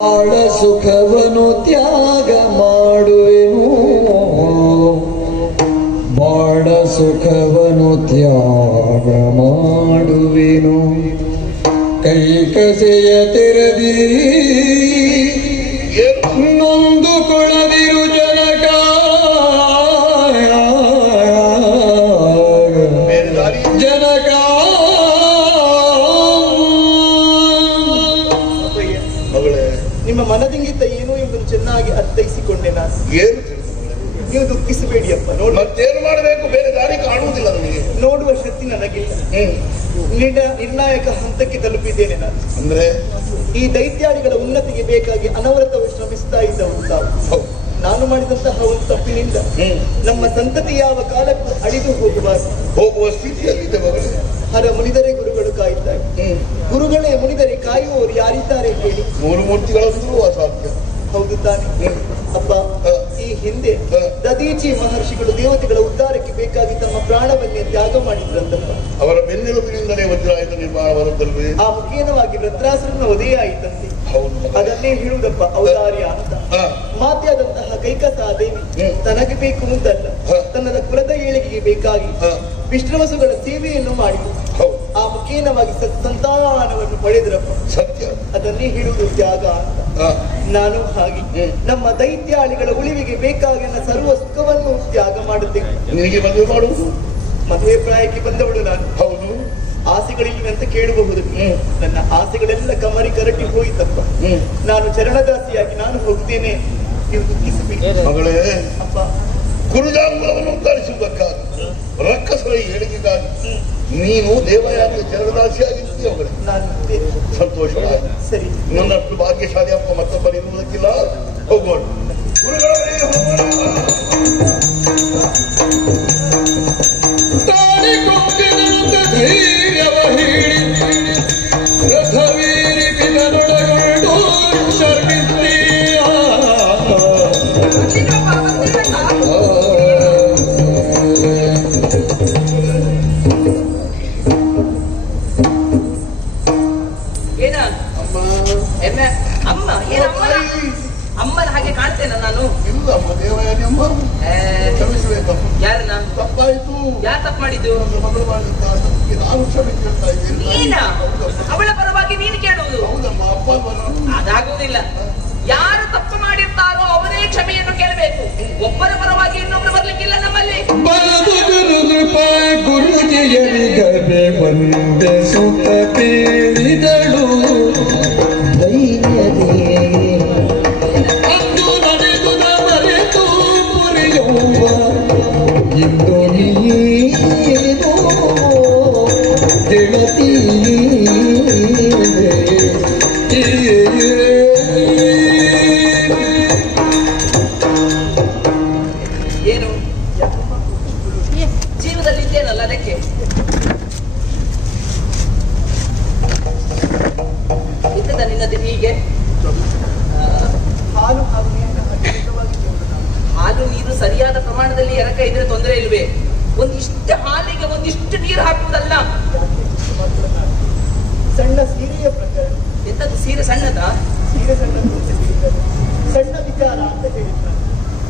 ಬಾಳ ಸುಖವನ್ನು ತ್ಯಾಗ ಮಾಡುವೆನು, ಬಾಳ ಸುಖವನ್ನು ತ್ಯಾಗ ಮಾಡುವೆನು. ಕೈ ಕಸೆಯ ತೆರೆದಿರಿ ನೊಂದು ಕೊಳದಿರು ಜನಕ, ಜನಕ ನಿಮ್ಮ ಮನದಿಂಗಿದ್ದ ಏನು ಎಂಬುದು ಚೆನ್ನಾಗಿ ಅರ್ಥೈಸಿಕೊಂಡೆ. ನಾನು ಏನು ನೀವು ದುಃಖಿಸಬೇಡಿಯಪ್ಪ. ಮತ್ತೇನು ಮಾಡಬೇಕು, ಬೇರೆ ದಾರಿ ಕಾಣುವುದಿಲ್ಲ ನನಗೆ. ನೋಡುವ ಶಕ್ತಿ ನನಗಿಲ್ಲ. ನಿರ್ಣಾಯಕ ಹಂತಕ್ಕೆ ತಲುಪಿದ್ದೇನೆ ನಾನು. ಅಂದ್ರೆ ಈ ದೈತ್ಯಾದಿಗಳ ಉನ್ನತಿಗೆ ಬೇಕಾಗಿ ಅನವರತವಾಗಿ ಶ್ರಮಿಸ್ತಾ ಇದ್ದವರು ತಾವು. ನಾನು ಮಾಡಿದಂತಹ ಒಂದು ತಪ್ಪಿನಿಂದ ನಮ್ಮ ಸಂತತಿ ಯಾವ ಕಾಲಕ್ಕೂ ಅಡಿದು ಹೋಗುವ ಸ್ಥಿತಿಯಲ್ಲಿದೆ ಮಗಳೇ. ಹರ ಮುನಿದರೆ ಗುರುಗಳು ಕಾಯುತ್ತಾರೆ. ಗುರುಗಳೇ ಮುನಿದರೆ ಕಾಯುವವರು ಯಾರಿದ್ದಾರೆ ಹೇಳಿ? ಮೂರು ಮೂರ್ತಿಗಳಂದ್ರೂ ಅಸಾಧ್ಯ. ಹೌದು ತಾನೆ ಅಪ್ಪ. ಈ ಹಿಂದೆ ದದೀಚಿ ಮಹರ್ಷಿಗಳು ದೇವತೆಗಳ ಉದ್ಧಾರಕ್ಕೆ ಬೇಕಾಗಿ ತಮ್ಮ ಪ್ರಾಣವನ್ನೇ ತ್ಯಾಗ ಮಾಡಿದ್ರಂತಪ್ಪ. ಅವರ ಬೆನ್ನೆಲುಬಿನಿಂದಲೇ ವಜ್ರಾಯುಧ ನಿರ್ಮಾಣವಾದದ್ದಲ್ವೇ? ಆ ಮುಖೇನವಾಗಿ ವೃತ್ರಾಸುರನ ವಧೆ ಆಯಿತಂತೆ. ಅದನ್ನೇ ಹೇಳುವುದಪ್ಪ ಔದಾರ್ಯ ಅಂತ. ಮಾತೆಯಾದಂತಹ ಕೈಕಸ ದೇವಿ ತನಗೆ ಬೇಕು ಅಂತಲ್ಲ, ತನ್ನ ಕುಲದ ಏಳಿಗೆಗೆ ಬೇಕಾಗಿ ವಿಷ್ಣುವಸುಗಳ ಸೇವೆಯನ್ನು ಮಾಡಿತು. ಆ ಮುಖೇನವಾಗಿ ಸಂತಾನವನ್ನು ಪಡೆದ್ರಪ್ಪ. ಸತ್ಯ. ಅದನ್ನೇ ಹೇಳುವುದು ತ್ಯಾಗ ಅಂತ. ನಾನು ಹಾಗೆ ನಮ್ಮ ದೈತ್ಯಾಳಿಗಳ ಉಳಿವಿಗೆ ಬೇಕಾಗಿ ನನ್ನ ಸರ್ವ ಸುಖವನ್ನು ತ್ಯಾಗ ಮಾಡುತ್ತೇನೆ. ನಿನಗೆ ಮದುವೆ ಮಾಡುವುದು? ಮದುವೆ ಪ್ರಾಯಕ್ಕೆ ಬಂದವಳು ನಾನು. ಹೌದು. ಆಸೆಗಳಿವೆ ಅಂತ ಕೇಳಬಹುದು. ನನ್ನ ಆಸೆಗಳೆಲ್ಲ ಕಮರಿ ಕರಟಿ ಹೋಯಿತಪ್ಪ. ನಾನು ಚರಣದಾಸಿಯಾಗಿ ನಾನು ಹೋಗ್ತೇನೆ, ನೀವು ದುಃಖಿಸಬೇಕು ಮಗಳೇ. ಅಪ್ಪ, ಕುರುಜಾಂಗವನ್ನು ಉದ್ಧರಿಸುವುದಕ್ಕಾಗಿ, ರಕ್ಕಸರ ಏಳಿಗೆಗಾಗಿ ನೀನು ದೇವಯಾನಿಯ ಚರಣದಾಸಿಯಾಗಿದ್ದೀಯ ಮಗಳೇ. ನಾನು ಸಂತೋಷವಾಗಿ. ಸರಿ, ನನ್ನಷ್ಟು ಭಾಗ್ಯಶಾಲಿ ಅಪ್ಪ ಮತ್ತೊಬ್ಬರಿರುವುದಕ್ಕಿಲ್ಲ. ಹೋಗೋಣ ಗುರುಗಳವರೇ, ಹೋಗೋಣ. ಅಮ್ಮನ ಹಾಗೆ ಕಾಣ್ತೇನೆ ನಾನು. ಇಲ್ಲ ದೇವಯಾನಿ ಅಮ್ಮ, ಕ್ಷಮಿಸಬೇಕಮ್ಮ. ಯಾರನ್ನ? ತಪ್ಪಾಯ್ತು. ಯಾರು ತಪ್ಪು ಮಾಡಿದ್ದು? ಮಗಳು ಮಾಡಿದಂತಹ ತಪ್ಪಿಗೆ ನಾನು ಕ್ಷಮೆ ಕೇಳ್ತಾ ಇದ್ದೇನೆ. ನೀನ ಅವಳ ಪರವಾಗಿ ನೀನು ಕೇಳುವುದು? ಹೌದಮ್ಮ. ಅಪ್ಪ ಅದಾಗುವುದಿಲ್ಲ. ಯಾರು ತಪ್ಪು ಮಾಡಿರ್ತಾರೋ ಅವರೇ ಕ್ಷಮೆಯನ್ನು ಕೇಳಬೇಕು. ಒಬ್ಬರ ಪರವಾಗಿ ಇನ್ನೊಬ್ಬರು ಬರ್ಲಿಕ್ಕಿಲ್ಲ ನಮ್ಮಲ್ಲಿ. ಗುರುಜಿಯರಿಗದೆ ಬಂದೆ ಸುಖ ಪೇಳಿದಳು ಧೈರ್ಯದೇ ಅಂದು ನಡೆದು ಮರೆತು ಮುರಿಯುವ ಇಂದು ನೀನು ಗೆಳತಿ. ಏನು ಜೀವದಲ್ಲಿ ಇದ್ದೇನಲ್ಲ ಅದಕ್ಕೆ. ಇದ್ದದ ನಿನ್ನದು ಹೀಗೆ ಹಾಲು ಹಾಲು ನೀರು ಸರಿಯಾದ ಪ್ರಮಾಣದಲ್ಲಿ ಎರಕ ಇದ್ರೆ ತೊಂದರೆ ಇಲ್ವೇ? ಒಂದಿಷ್ಟು ಹಾಲಿಗೆ ಒಂದಿಷ್ಟು ನೀರು ಹಾಕುವುದಲ್ಲ. ಸಣ್ಣ ಸೀರೆಯ ಪ್ರಕರಣ. ಎಂತದ್ದು ಸೀರೆ ಸಣ್ಣದಾ? ಸೀರೆ ಸಣ್ಣದು ಅಂತ ಹೇಳಿದ್ದಾರೆ. ಸಣ್ಣ ವಿಚಾರ ಅಂತ ಹೇಳಿದ್ದಾರೆ.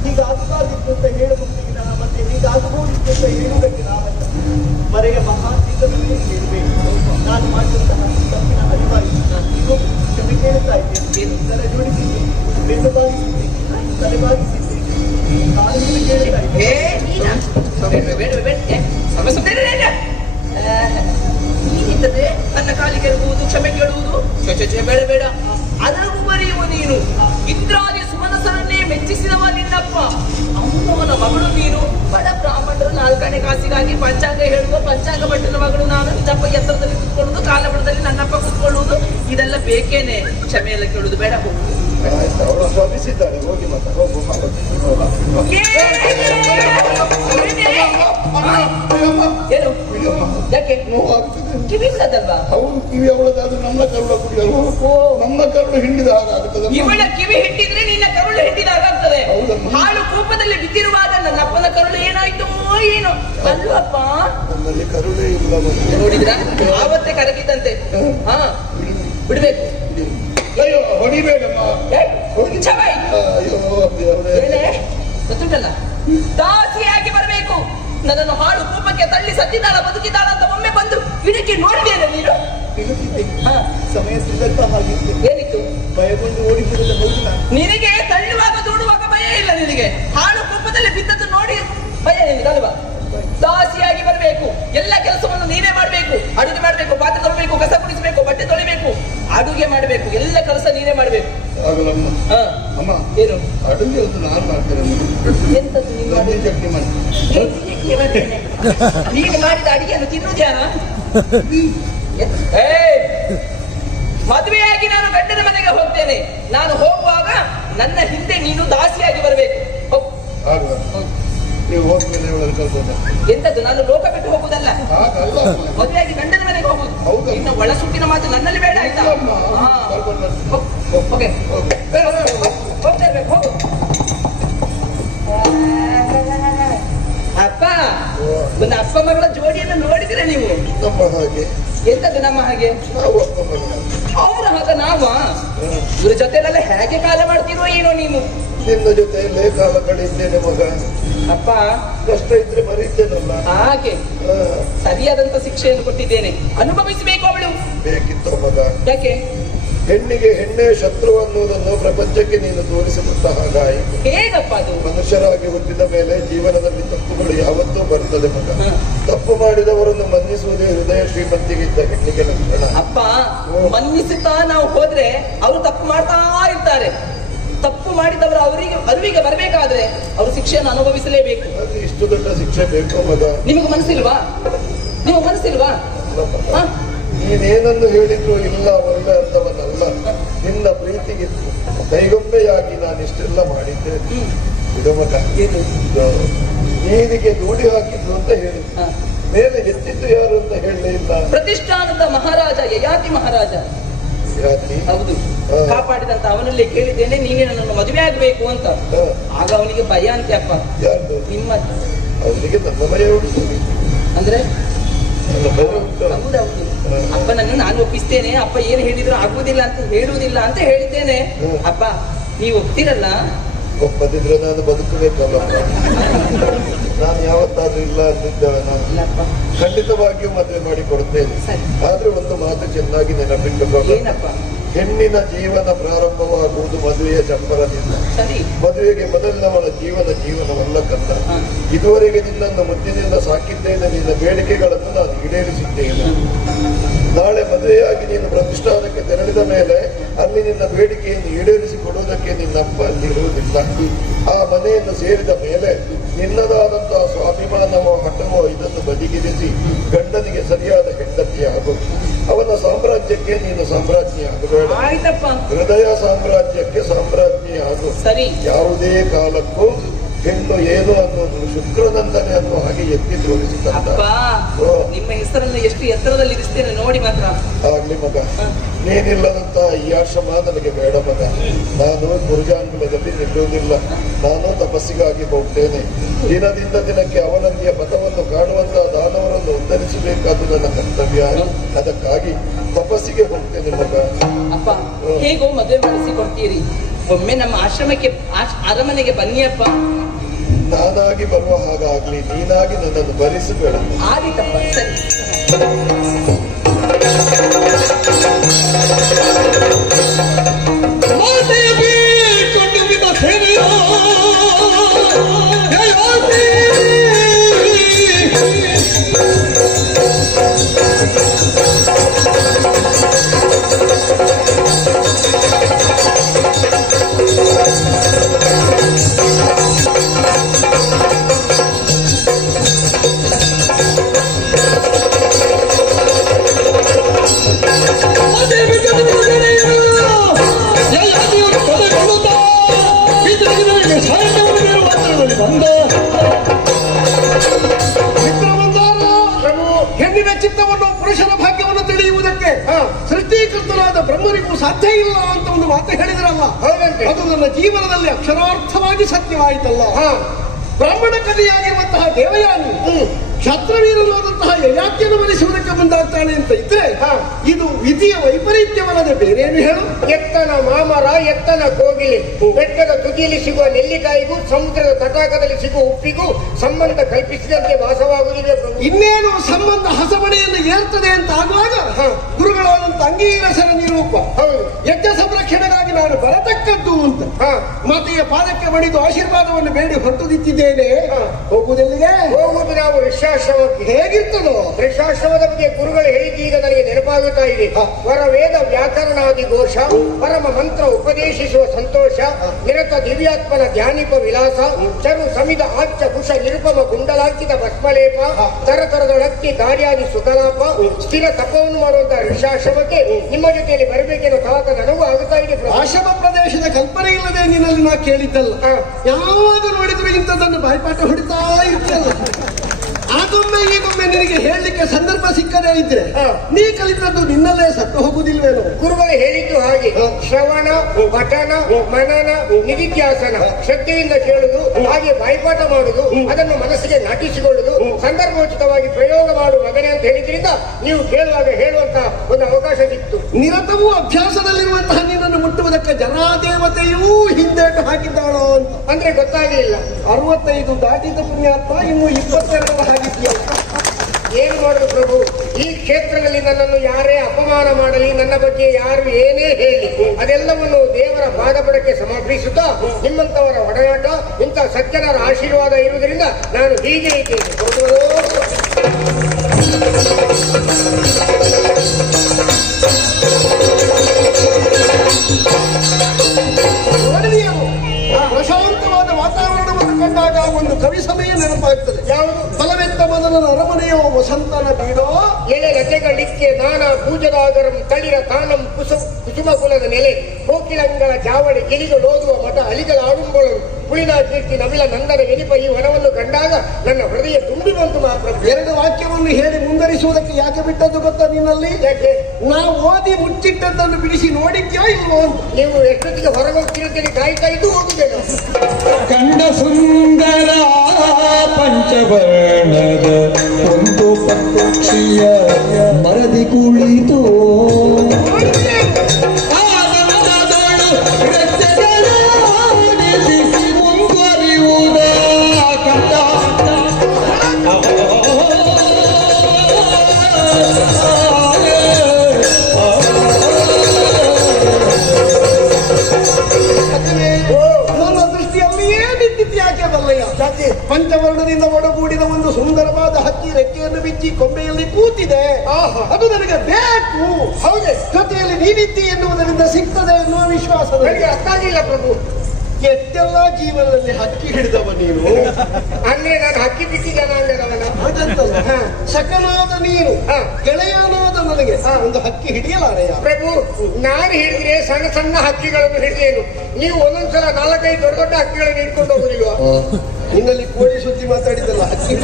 ಹೀಗಾಗಬಾರ್ದಿತ್ತು ಅಂತ ಹೇಳಬಹುದು ವಿನಃ ಮತ್ತೆ ಹೀಗಾಗಬಹುದಿತ್ತು ಅಂತ ಹೇಳುವುದಕ್ಕೆ ನಾವಲ್ಲ. ಮರೆಯ ಮಹಾತೀತದಲ್ಲಿ ಹೇಳಬೇಕು. ನಾನು ಮಾಡಿದಂತಹ ತಪ್ಪಿನ ಅರಿವಾಯಿತು. ಈಗ ಕ್ಷಮೆ ಕೇಳ್ತಾ ಇದ್ದೇನೆ. ತಲೆ ಜೋಡಿಸಿದ್ದೆ, ಬೆನ್ನು ಬಾಗಿಸಿದ್ದೆ, ತಲೆ ಬಾಗಿಸಿದ್ದೆ, ಕಾಲನ್ನು ಕೇಳ್ತಾ ನೀನಿದ್ದದೆ ನನ್ನ ಕಾಲಿಗೆ ಇರುವುದು, ಕ್ಷಮೆ ಕೇಳುವುದು. ಬೇಡ ಬೇಡ. ಅದರಗೂ ಬರೆಯುವ ನೀನು ಇಂದ್ರಾದಿ ಸುಮನಸರನ್ನೇ ಮೆಚ್ಚಿಸಿದವ ನಿನ್ನಪ್ಪ. ಅಮ್ಮವನ ಮಗಳು ನೀನು. ಬಡ ಬ್ರಾಹ್ಮಣರು 4ನೇ ಕಾಸಿಗಾಗಿ ಪಂಚಾಂಗ ಹೇಳುವ ಪಂಚಾಂಗ ಭಟ್ಟನ ಮಗಳು ನಾನು. ನಿನ್ನಪ್ಪ ಎತ್ತರದಲ್ಲಿ ಕುತ್ಕೊಳ್ಳುವುದು, ಕಾಲಬಡದಲ್ಲಿ ನನ್ನಪ್ಪ ಕುತ್ಕೊಳ್ಳುವುದು, ಇದೆಲ್ಲ ಬೇಕೇನೆ? ಕ್ಷಮೆ ಎಲ್ಲ ಕೇಳುವುದು ಬೇಡ. ಹೋಗು. ಅವಳು ಶ್ರಮಿಸಿದ್ದಾಳೆ, ಹೋಗಿ ಮತ್ತೆ ಹೋಗು. ಏನು ಯಾಕೆ ಕಿವಿದಲ್ವಾ? ಅವನು ಕಿವಿ ಅವಳದಾದ್ರೆ ನಮ್ಮ ಕರುಳ ಕುಡಿಯಲ್ವ? ನಮ್ಮ ಕರುಳು ಹಿಂಡಿದ ಹಾಗಾಗುತ್ತದೆ. ಇವಳ ಕಿವಿ ಹಿಂಡಿದ್ರೆ ನಿನ್ನ ಕರುಳು ಹಿಂಡಿದ ಹಾಗಾಗ್ತದೆ. ಹಾಳು ಕೋಪದಲ್ಲಿ ಬಿದ್ದಿರುವಾಗ ನನ್ನ ಅಪ್ಪನ ಕರುಳು ಏನಾಯ್ತು ಏನು ಅಲ್ವಪ್ಪ? ನನ್ನಲ್ಲಿ ಕರುಳೇ ಇಲ್ಲ. ನೋಡಿದ್ರ ಆವತ್ತೇ ಕರಗಿದ್ದಂತೆ. ಹಾ ಬಿಡ್ಬೇಕು. ಅಯ್ಯೋ ಹೊಡಿಬೇಡಮ್ಮ. ಅಯ್ಯೋ ದೇವರೇ. ಗೊತ್ತುಂಟಲ್ಲ, ದಾಸಿಯಾಗಿ ಬರಬೇಕು. ನನ್ನನ್ನು ಹಾಳು ಕೂಪಕ್ಕೆ ತಳ್ಳಿ ಸತ್ತಿದ್ದಾಳ ಬದುಕಿದ್ದಾಳ ಅಂತ ಒಮ್ಮೆ ಬಂದು ಇಡಕ್ಕೆ ನೋಡಿದ್ದೇನೆ ನೀನು. ಸಮಯ ಸಂದರ್ಭ ಹಾಗಿತ್ತು. ಏನಿತ್ತು? ಭಯಗೊಂಡು ಓಡಿಬಿಡಲು ಹೌದಿಲ್ಲ. ನಿನಗೆ ತಳ್ಳುವಾಗ ದೂಡುವಾಗ ಭಯ ಇಲ್ಲ. ನಿನಗೆ ಹಾಳು ಕೂಪದಲ್ಲಿ ಬಿದ್ದದ್ದು ನೋಡಿ ಭಯ ನಿನಗಲ್ವಾ? ದಾಸಿಯಾಗಿ ಬರಬೇಕು. ಎಲ್ಲ ಕೆಲಸವನ್ನು ನೀನೇ ಮಾಡಬೇಕು. ಅಡುಗೆ ಮಾಡಬೇಕು, ಪಾತ್ರೆ ತೊಳಬೇಕು, ಕಸ ಗುಡಿಸಬೇಕು, ಬಟ್ಟೆ ತೊಳಿಬೇಕು, ಅಡುಗೆ ಮಾಡಬೇಕು, ಎಲ್ಲ ಕೆಲಸ ನೀನೇ ಮಾಡಬೇಕು. ಆಗಲಮ್ಮ. ಅಮ್ಮ ಏನು ಅಡುಗೆ ಒಂದು ನಾನು ಮಾಡ್ತೇನೆ. ಎಂತದ್ದು ನೀನು ಚಟ್ನಿ ಮಾಡಿ. ನೀನು ಮಾಡಿದ ಅಡಿಗೆಯನ್ನು ತಿನ್ನುವುದ್ಯಾನ? ಮದುವೆಯಾಗಿ ನಾನು ಗಂಡನ ಮನೆಗೆ ಹೋಗ್ತೇನೆ. ನಾನು ಹೋಗುವಾಗ ನನ್ನ ಹಿಂದೆ ನೀನು ದಾಸಿಯಾಗಿ ಬರಬೇಕು. ನೀವು ಹೋದ್ಮೇಲೆ ಕಲ್ಕೊಂಡ ಎಂತದ್ದು? ನಾನು ಲೋಕ ಬಿಟ್ಟು ಹೋಗುದಲ್ಲ, ಹಾಗಲ್ಲ. ಮದುವೆಯಾಗಿ ಗಂಡನ ಮನೆಗೆ ಹೋಗುದು. ಹೌದಾ? ಇನ್ನು ಒಳ ಸುತ್ತಿನ ಮಾತು ನನ್ನಲ್ಲಿ ಬೇಡ, ಆಯ್ತಾ? ಓಕೆ, ಹೋಗ್ತಾ ಇರ್ಬೇಕು, ಹೋಗು. ಅಪ್ಪ, ಒಂದು ಅಪ್ಪ ಮಗಳ ಜೋಡಿಯನ್ನು ನೋಡಿದ್ರೆ ನೀವು? ನಮ್ಮ ಹಾಗೆ. ಎಂತದ್ದು ನಮ್ಮ ಹಾಗೆ? ನಾವು ಅಪ್ಪ ಮಗ. ಅವರ ಹಾಗ ನಾವ? ಇವ್ರ ಜೊತೆಲೆಲ್ಲ ಹೇಗೆ ಕಾಲ ಮಾಡ್ತೀರೋ ಏನೋ ನೀನು. ನಿನ್ನ ಜೊತೆಯಲ್ಲೇ ಕಾಲ ಕಳೆಯುತ್ತೇನೆ ಮಗ. ಅಪ್ಪ, ಕಷ್ಟ ಇದ್ರೆ ಮರೀತೇನಲ್ಲ. ಹಾಗೆ ಸರಿಯಾದಂತ ಶಿಕ್ಷೆಯನ್ನು ಕೊಟ್ಟಿದ್ದೇನೆ, ಅನುಭವಿಸಬೇಕು ಅವಳು. ಬೇಕಿತ್ತು ಮಗ. ಯಾಕೆ? ಹೆಣ್ಣಿಗೆ ಹೆಣ್ಣೆ ಶತ್ರು ಅನ್ನುವುದನ್ನು ಪ್ರಪಂಚಕ್ಕೆ ನೀನು ತೋರಿಸಿಬಿಟ್ಟ ಹಾಗಾಯಿತು. ಹೇಗಪ್ಪ ಅದು? ಮನುಷ್ಯರಾಗಿ ಹುಟ್ಟಿದ ಮೇಲೆ ಜೀವನದಲ್ಲಿ ತಪ್ಪುಗಳು ಯಾವತ್ತೂ ಬರ್ತದೆ ಮಗ. ತಪ್ಪು ಮಾಡಿದವರನ್ನು ಮನ್ನಿಸುವುದೇ ಹೃದಯ ಶ್ರೀಮಂತಿಗೆ ಇದ್ದ ಹೆಣ್ಣಿಗೆ ಲಕ್ಷಣ. ಅಪ್ಪ, ಮನ್ನಿಸುತ್ತಾ ನಾವು ಹೋದ್ರೆ ಅವರು ತಪ್ಪು ಮಾಡ್ತಾ ಇರ್ತಾರೆ. ತಪ್ಪು ಮಾಡಿದವರು ಅರಿವಿಗೆ ಬರಬೇಕಾದ್ರೆ ಅವರು ಶಿಕ್ಷೆಯನ್ನು ಅನುಭವಿಸಲೇಬೇಕು. ಅದು ಇಷ್ಟು ದೊಡ್ಡ ಶಿಕ್ಷೆ ಬೇಕು ಮಗ. ನಿಮಗೆ ಮನಸ್ಸಿಲ್ವಾ? ನೀವು ಮನಸ್ಸಿಲ್ವಾ? ನೀನೇನನ್ನು ಹೇಳಿದ್ರು ಇಲ್ಲ, ಒಳ್ಳೆ ಅರ್ಥವನ್ನಲ್ಲ. ನಿನ್ನ ಪ್ರೀತಿಗಿತ್ತು ಕೈಗೊಂಬೆಯಾಗಿ ನಾನು ಇಷ್ಟೆಲ್ಲ ಮಾಡಿದ್ದೇನೆ. ಇದು ಮಗ, ನೀನಿಗೆ ದೂಡಿ ಹಾಕಿದ್ರು ಅಂತ ಹೇಳಿ ಮೇಲೆ ಎತ್ತಿದ್ದು ಯಾರು ಅಂತ ಹೇಳಲೇ ಇಲ್ಲ. ಪ್ರತಿಷ್ಠಾನದ ಮಹಾರಾಜ ಯಯಾತಿ ಮಹಾರಾಜ. ಹೌದು, ಕಾಪಾಡಿದಂತ ಅವನಲ್ಲಿ ಕೇಳಿದ್ದೇನೆ ನೀನೇ ನನ್ನನ್ನು ಮದುವೆ ಆಗ್ಬೇಕು ಅಂತ. ಆಗ ಅವನಿಗೆ ಭಯ ಅಂತೆ ಅಪ್ಪ. ಯಾರು? ನಿಮ್ಮ. ಅವನಿಗೆ ನನ್ನ ಭಯ ಉಂಟು. ಅಂದ್ರೆ ಹೌದೌದು. ಅಪ್ಪನನ್ನು ನಾನು ಒಪ್ಪಿಸ್ತೇನೆ, ಅಪ್ಪ ಏನು ಹೇಳಿದ್ರು ಆಗುವುದಿಲ್ಲ ಅಂತ ಹೇಳುವುದಿಲ್ಲ ಅಂತ ಹೇಳಿದ್ದೇನೆ. ಅಪ್ಪ, ನೀವು ಒಪ್ತಿರಲ್ಲ? ಒಪ್ಪದಿದ್ರೆ ನಾನು ಬದುಕಬೇಕಲ್ಲ. ನಾನು ಯಾವತ್ತಾದ್ರೂ ಇಲ್ಲ ಅಂತಿದ್ದೇವೆ. ನಾನು ಖಂಡಿತವಾಗಿಯೂ ಮದುವೆ ಮಾಡಿ ಕೊಡ್ತೇನೆ. ಆದ್ರೆ ಒಂದು ಮಾತು ಚೆನ್ನಾಗಿ ನೆನಪಿಟ್ಟುಕೊಳ್ಳ. ಹೆಣ್ಣಿನ ಜೀವನ ಪ್ರಾರಂಭವಾಗುವುದು ಮದುವೆಯ ಚಪ್ಪರದಿಂದ. ಮದುವೆಗೆ ಮೊದಲಿನವಳ ಜೀವನವಲ್ಲ ಕಂದ. ಇದುವರೆಗೆ ನಿನ್ನನ್ನು ಮುದ್ದಿನಿಂದ ಸಾಕಿದ್ದೇನೆ. ನಿನ್ನ ಬೇಡಿಕೆಗಳನ್ನು ನಾನು ಈಡೇರಿಸಿದ್ದೇನೆ. ನಾಳೆ ಮದುವೆಯಾಗಿ ನೀನು ಪ್ರತಿಷ್ಠಾನಕ್ಕೆ ತೆರಳಿದ ಮೇಲೆ ಅಲ್ಲಿ ನಿನ್ನ ಬೇಡಿಕೆಯನ್ನು ಈಡೇರಿಸಿ ಕೊಡುವುದಕ್ಕೆ ನಿನ್ನ ಅಪ್ಪ ಅಲ್ಲಿ ಇರುವುದಿಲ್ಲ. ಆ ಮನೆಯನ್ನು ಸೇರಿದ ಮೇಲೆ ನಿನ್ನದಾದಂತಹ ಸ್ವಾಭಿಮಾನವೋ ಹಠವೋ ಇದನ್ನು ಬದಿಗಿರಿಸಿ ಗಂಡನಿಗೆ ಸರಿಯಾದ ಹೆಂಡತಿಯಾಗು. ಅವನ ಸಾಮ್ರಾಜ್ಯಕ್ಕೆ ನೀನು ಸಾಮ್ರಾಜ್ಞಿ ಆಗಬೇಡ. ಹೃದಯ ಸಾಮ್ರಾಜ್ಯಕ್ಕೆ ಸಾಮ್ರಾಜ್ಞಿ ಆಗು. ಯಾವುದೇ ಕಾಲಕ್ಕೂ ಹೆಣ್ಣು ಏನು ಅನ್ನೋದು ಶುಕ್ರನಂದನೆ ಅನ್ನೋ ಹಾಗೆ ಎತ್ತಿ ತೋರಿಸುತ್ತ. ನಿಮ್ಮ ಹೆಸರನ್ನು ಎಷ್ಟು ಎತ್ತರದಲ್ಲಿ ಇರಿಸ್ತೇನೆ ನೋಡಿ ಮಾತ್ರ. ಆಗ್ಲಿ ಮಗ, ನೀನಿಲ್ಲದಂತ ಈ ಆಶ್ರಮ ನನಗೆ ಬೇಡ ಮಗ. ನಾನು ಗುರುಜಾಂಗುಲದಲ್ಲಿ ನಿಲ್ಲುವುದಿಲ್ಲ. ನಾನು ತಪಸ್ಸಿಗಾಗಿ ಹೋಗ್ತೇನೆ. ದಿನದಿಂದ ದಿನಕ್ಕೆ ಅವನಂದಿಯ ಪಥವನ್ನು ಕಾಣುವಂತಹ ದಾನವರನ್ನು ಉದ್ಧರಿಸಬೇಕಾದ್ದು ನನ್ನ ಕರ್ತವ್ಯ. ಅದಕ್ಕಾಗಿ ತಪಸ್ಸಿಗೆ ಹೋಗ್ತೇನೆ ಮಗ. ಅಪ್ಪ, ಹೇಗೋ ಮದುವೆ ಮಾಡಿಸಿ ಕೊಡ್ತೀರಿ. ಒಮ್ಮೆ ನಮ್ಮ ಆಶ್ರಮಕ್ಕೆ ಅರಮನೆಗೆ ಬನ್ನಿ ಅಪ್ಪ. ನಾನಾಗಿ ಬರುವ ಹಾಗಾಗ್ಲಿ, ನೀನಾಗಿ ನನ್ನನ್ನು ಭರಿಸಬೇಡ. ಆದಿತಪ್ಪ, ಸರಿ. ಹೆಣ್ಣಿನ ಚಿತ್ತವನ್ನು ಪುರುಷನ ಭಾಗ್ಯವನ್ನು ತಿಳಿಯುವುದಕ್ಕೆ ಸೃಷ್ಟಿಕರ್ತನಾದ ಬ್ರಹ್ಮನಿಗೂ ಸಾಧ್ಯ ಇಲ್ಲ ಅಂತ ಒಂದು ಮಾತು ಹೇಳಿದ್ರಲ್ಲ, ಅದು ನನ್ನ ಜೀವನದಲ್ಲಿ ಅಕ್ಷರಾರ್ಥವಾಗಿ ಸತ್ಯವಾಯಿತಲ್ಲ. ಬ್ರಾಹ್ಮಣ ಕಲಿಯಾಗಿರುವಂತಹ ದೇವಯಾನಿ ಕ್ಷತ್ರವೀರನಾದಂತಹ ಯಯಾತಿಯನ್ನು ಮನಿಸುವುದಕ್ಕೆ ಮುಂದಾಗ್ತಾನೆ ಅಂತ ಇದ್ರೆ ಇದು ವಿಧಿಯ ವೈಪರೀತ್ಯವಲ್ಲದೆ ಬೇರೇನು ಹೇಳು. ಎತ್ತನ ಮಾಮರ, ಎತ್ತನ ಕೋಗಿಲೆ, ಬೆಟ್ಟದ ತುದಿಯಲ್ಲಿ ಸಿಗುವ ನೆಲ್ಲಿಕಾಯಿಗೂ ಸಮುದ್ರದ ತಟಾಕದಲ್ಲಿ ಸಿಗುವ ಉಪ್ಪಿಗೂ ಸಂಬಂಧ ಕಲ್ಪಿಸಿದಂತೆ ಭಾಸವಾಗುವುದಿಲ್ಲ. ಇನ್ನೇನು ಸಂಬಂಧ ಹಸಬಣೆಯನ್ನು ಏರ್ತದೆ ಅಂತ ಆಗುವಾಗ ಗುರುಗಳಾದಂತ ಅಂಗೀರಸರ ನಿರೂಪ ಯಜ್ಞ ಸಂರಕ್ಷಣೆಗಾಗಿ ನಾನು ಬರತಕ್ಕದ್ದು ಅಂತ ಮಾತೆಯ ಪಾದಕ್ಕೆ ಬಡಿದು ಆಶೀರ್ವಾದವನ್ನು ಬೇಡಿ ಹೊರಟು ನಿಂತಿದ್ದೇನೆ. ಹೋಗುವುದೆಲ್ಲಿಗೆ? ಹೋಗುವುದು ನಾವು ಋಷ್ಯಾಶ್ರಮಕ್ಕೆ. ಹೇಗಿರ್ತದೋ? ಋಷ್ಯಾಶ್ರಮದ ಬಗ್ಗೆ ಗುರುಗಳು ಹೇಳಿದ್ದು ಈಗ ನನಗೆ ನೆನಪಾಗುತ್ತಾ ಇದೆ. ವರ ವೇದ ವ್ಯಾಕರಣಾದಿ ಘೋಷ, ಪರಮ ಮಂತ್ರ ಉಪದೇಶಿಸುವ ಸಂತೋಷ, ನಿರತ ದಿವ್ಯಾತ್ಮನ ಧ್ಯಾನಿಪ ವಿಲಾಸ, ಚರು ಸಮಿದ ಆಚ್ಚ ಕುಶ ನಿರುಪಮ ಕುಂಡಲಾಂಕಿತ ಭಸ್ಮಲೇಪ, ತರತರದೊಳಕ್ಕೆ ಕಾರ್ಯಾದಿ ಸುಖಲಾಪ, ಸ್ಥಿರ ತಪವನ್ನು ಮಾಡುವಂತಹ ಋಷ್ಯಾಶ್ರಮಕ್ಕೆ ನಿಮ್ಮ ಜೊತೆಯಲ್ಲಿ ಬರಬೇಕೆಂದು ತವಕ ನನಗೂ ಆಗುತ್ತಾ ಇದೆ. ಆಶ್ರಮ ಪ್ರದೇಶದ ಕಲ್ಪನೆ ಇಲ್ಲದೆ ನಿನ್ನಲ್ಲಿ ನಾ ಕೇಳಿದ್ದಲ್ಲ. ಯಾವಾಗ ನೋಡಿದ್ರು ಇಂಥದ್ದನ್ನು ಬಾಯ್ಪಾಠ ಹೊಡಿತಾ ಇರ್ತಲ್ಲ. ಆಗೊಮ್ಮೆ ಈಗೊಮ್ಮೆ ನಿನಗೆ ಹೇಳಲಿಕ್ಕೆ ಸಂದರ್ಭ ಸಿಕ್ಕದೇ ಇದ್ರೆ ನೀ ಕಲಿತದ್ದು ನಿನ್ನಲ್ಲೇ ಸತ್ತು ಹೋಗುದಿಲ್ವೇನೋ? ಗುರುಗಳು ಹೇಳಿದ್ದು ಹಾಗೆ. ಶ್ರವಣ, ಪಠನ, ಮನನ, ನಿಧಿಧ್ಯಾಸನ, ಶ್ರದ್ಧೆಯಿಂದ ಕೇಳುದು, ಹಾಗೆ ಬಾಯ್ಪಾಠ ಮಾಡುದು, ಅದನ್ನು ಮನಸ್ಸಿಗೆ ನಾಟಿಸಿಕೊಳ್ಳುದು, ಸಂದರ್ಭೋಚಿತವಾಗಿ ಪ್ರಯೋಗ ಮಾಡು ಮಗನೇ ಅಂತ ಹೇಳಿದ್ರಿಂದ ನೀವು ಕೇಳುವಾಗ ಹೇಳುವಂತ ಒಂದು ಅವಕಾಶ ಸಿಕ್ತು. ನಿರತವೂ ಅಭ್ಯಾಸದಲ್ಲಿರುವಂತಹ ನಿನ್ನನ್ನು ಮುಟ್ಟುವುದಕ್ಕೆ ಜನಾದೇವತೆಯೂ ಹಿಂದೇಟು ಹಾಕಿದ್ದಾಳೋ ಅಂತ ಅಂದ್ರೆ ಗೊತ್ತಾಗಲಿಲ್ಲ. 65 ದಾಟಿದ ಪುಣ್ಯಾತ್ಮ, ಇನ್ನು 22 ಹಾಕಿದ್ಯಲ್ಲ. ಏನು ಮಾಡುದು ಪ್ರಭು? ಈ ಕ್ಷೇತ್ರದಲ್ಲಿ ನನ್ನನ್ನು ಯಾರೇ ಅಪಮಾನ ಮಾಡಲಿ, ನನ್ನ ಬಗ್ಗೆ ಯಾರು ಏನೇ ಹೇಳಿ, ಅದೆಲ್ಲವನ್ನು ದೇವರ ಪಾದಪಡಕ್ಕೆ ಸಮರ್ಪಿಸುತ್ತಾ ನಿಮ್ಮಂತವರ ಒಡನಾಟ, ಇಂಥ ಸಜ್ಜನರ ಆಶೀರ್ವಾದ ಇರುವುದರಿಂದ ನಾನು ಹೀಗೆ ಇದ್ದೇನೆ. ಪ್ರಶಾಂತವಾದ ವಾತಾವರಣವನ್ನು ಕಂಡಾಗ ಒಂದು ಕವಿ ಸಮಯ ನೆನಪಾಗ್ತದೆ. ಯಾವುದು? ಬಲವೆತ್ತ ಮೊದಲನ ಅರಮನೆಯೋ ವಸಂತನ ಬೀಡೋ, ಎಳೆ ಲತೆಗಳಿಕ್ಕೆ ನಾನಾ ಪೂಜದಾಗರಂ ತಳಿರ ತಾನಂ ಕುಸುಮ ಕುಲದ ನೆಲೆ, ಕೋಕಿಲಂಗಳ ಜಾವಳಿ ಗಿಳಿಗಳು ಓದುವ ಮಠ, ಅಲಿಗಳ ಆಡುಂಬಳರು, ಪುಳಿನ ಕೀರ್ತಿ ನವಿಲ ನಂದನ ಎನಿಪ ಈ ವನವನ್ನು ಕಂಡಾಗ ನನ್ನ ಹೃದಯ ತುಂಬಿ ಬಂತು ಮಾತ್ರ. 2 ವಾಕ್ಯವನ್ನು ಹೇಳಿ ಮುಂದರಿಸುವುದಕ್ಕೆ ಯಾಕೆ ಬಿಟ್ಟದ್ದು ಗೊತ್ತಾ ನಿನ್ನಲ್ಲಿ? ಯಾಕೆ? ನಾವು ಓದಿ ಮುಚ್ಚಿಟ್ಟದ್ದನ್ನು ಬಿಡಿಸಿ ನೋಡಿದ್ಯಾ ಇಲ್ವೋ ಅಂತ. ನೀವು ಎಷ್ಟೊತ್ತಿಗೆ ಹೊರಗೆ ಹೋಗ್ತಿರುತ್ತೀರಿ ಕಾಯ್ತಾ ಇದ್ದು ಹೋಗುದೇನು? ಕಂಡ ಸುಂದರ ಪಂಚವರ್ಣದ ಒಂದು ಪಕ್ಷಿಯ ಮರದಿ ಕುಳಿತು ಮುಂದುವರಿಯುವುದ ಕಂಡ ನನ್ನ ದೃಷ್ಟಿಯಲ್ಲಿಯೇ ನಿಂತಿತ್ತು. ಯಾಕೆ ಬಲ್ಲಯ್ಯ? ಪಂಚವರ್ಣದಿಂದ ಒಡಗೂಡಿದ ಒಂದು ಸುಂದರವಾದ ಹಕ್ಕಿ ರೆಕ್ಕೆಯನ್ನು ಬಿಚ್ಚಿ ಕೊಂಬೆಯಲ್ಲಿ ಕೂತಿದೆ. ಅದು ನನಗೆ ಬೇಕು. ಹೌದೇ? ಜೊತೆಯಲ್ಲಿ ನೀನಿದ್ದಿ ಎನ್ನುವುದರಿಂದ ಸಿಗ್ತದೆ ಎನ್ನುವ ವಿಶ್ವಾಸ ನನಗೆ ಅರ್ಥ ಆಗಿಲ್ಲ ಪ್ರಭು. ಎಷ್ಟೆಲ್ಲ ಜೀವನದಲ್ಲಿ ಹಕ್ಕಿ ಹಿಡಿದವ ನೀನು. ಅಂದ್ರೆ ನಾನು ಹಕ್ಕಿ ಬಿಟ್ಟಿ ಜನಾಂಗದವನ ಹಾಗಂತಲ್ಲ, ಸಕನಾದ ನೀನು ಗೆಳೆಯನಾದ ನನಗೆ ಒಂದು ಹಕ್ಕಿ ಹಿಡಿಯಲಾರೆಯ? ಪ್ರಭು, ನಾನು ಹಿಡಿದ್ರೆ ಸಣ್ಣ ಸಣ್ಣ ಹಕ್ಕಿಗಳನ್ನು ಹಿಡಿದೇನು, ನೀವು ಒಂದೊಂದ್ಸಲ 4-5 ದೊಡ್ಡ ದೊಡ್ಡ ಹಕ್ಕಿಗಳನ್ನು ಹಿಡ್ಕೊಂಡು ಹೋಗುದಿಲ್ವಾ? ನಿನ್ನಲ್ಲಿ ಕೋಳಿ ಸುದ್ದಿ ಮಾತಾಡಿದಲ್ಲ, ಹಕ್ಕಿ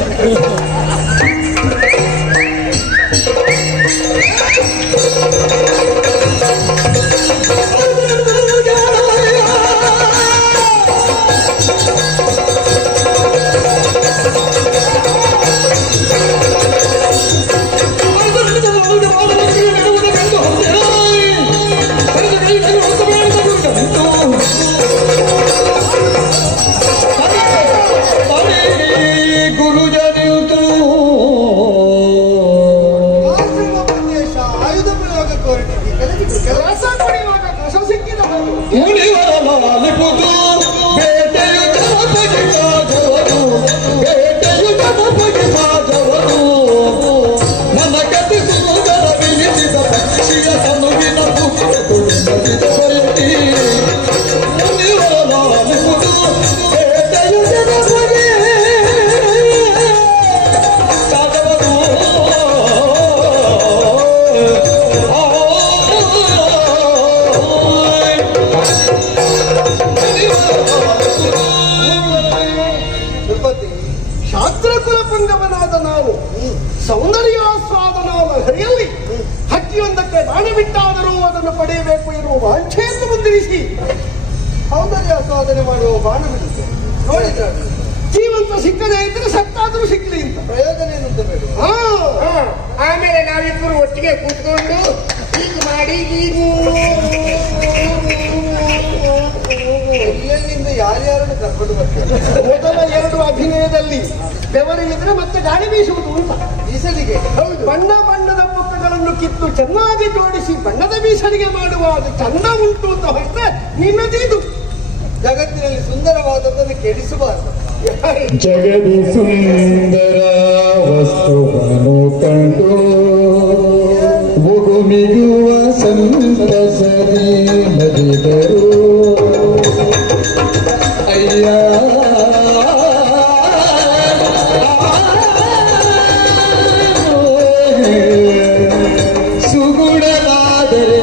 ಶಾಸ್ತ್ರಕುಲಪಂಗವನಾದ ನಾನು ಸೌಂದರ್ಯಾಸ್ವಾದನಾದ ಹರಿಯಲ್ಲಿ ಹಕ್ಕಿಯೊಂದಕ್ಕೆ ಬಾಣ ಬಿಟ್ಟಾದರೂ ಅದನ್ನು ಪಡೆಯಬೇಕು ಎನ್ನುವ ವಾಂಛೆಯನ್ನು ಮುಂದಿರಿಸಿ ಸೌಂದರ್ಯಾಸ್ವಾದನೆ ಮಾಡುವ ಬಾಣ ಬಿಡುತ್ತೆ. ನೋಡಿದ್ದಾರೆ ಜೀವಂತ ಜೀವ ಸಿಕ್ಕದೇ ಇದ್ರೆ ಸತ್ತಾದ್ರೂ ಸಿಕ್ಲಿ ಅಂತ. ಪ್ರಯೋಜನ ಏನು ಅಂತ ಬೇಡ. ಆಮೇಲೆ ನಾವಿಬ್ಬರು ಒಟ್ಟಿಗೆ ಕೂತ್ಕೊಂಡು ಹೀಗೆ ಮಾಡಿ ಎಲ್ಲೆಲ್ಲಿಂದ ಯಾರ್ಯಾರನ್ನು ಕರ್ಕೊಂಡು ಬರ್ತಾರೆ. ಮೊದಲ 2 ಅಭಿನಯದಲ್ಲಿ ಬೆವರಿದ್ರೆ ಮತ್ತೆ ಗಾಳಿ ಬೀಸುವುದು ಅಂತ. ಈಸಲಿಗೆ ಹೌದು, ಬಣ್ಣ ಬಣ್ಣದ ಪುಕ್ಕಗಳನ್ನು ಕಿತ್ತು ಚೆನ್ನಾಗಿ ಜೋಡಿಸಿ ಬಣ್ಣದ ಬೀಸಣಿಗೆ ಮಾಡುವಾಗ ಚಂದ ಉಂಟು ಅಂತ ಹೊರಟ್ರೆ ನಿನ್ನದಿದು. ಜಗತ್ತಿನಲ್ಲಿ ಸುಂದರವಾದದ್ದನ್ನು ಕೆಡಿಸಬಾರದು. ಜಗದಿ ಸುಂದರ ವಸ್ತುವನ್ನು ಕಂಡು ಮುಗುಮಿಗುವ ಸಂತಸರಿ ನದಿದರು ಅಯ್ಯ ಸುಗುಣವಾದರೆ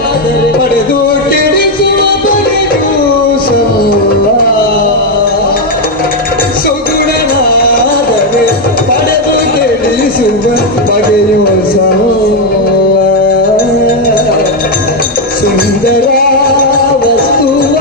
ಪಡೆದು ಕೆಡಿಸುವ ಬಗೆಯೂ ಸಲ್ಲ. ಸುಗುಣವಾದರೆ ಪಡೆದು ಕೆಡಿಸುವ ಬಗೆಯೂ ಸಲ್ಲ. ಸುಂದರ ವಸ್ತುವ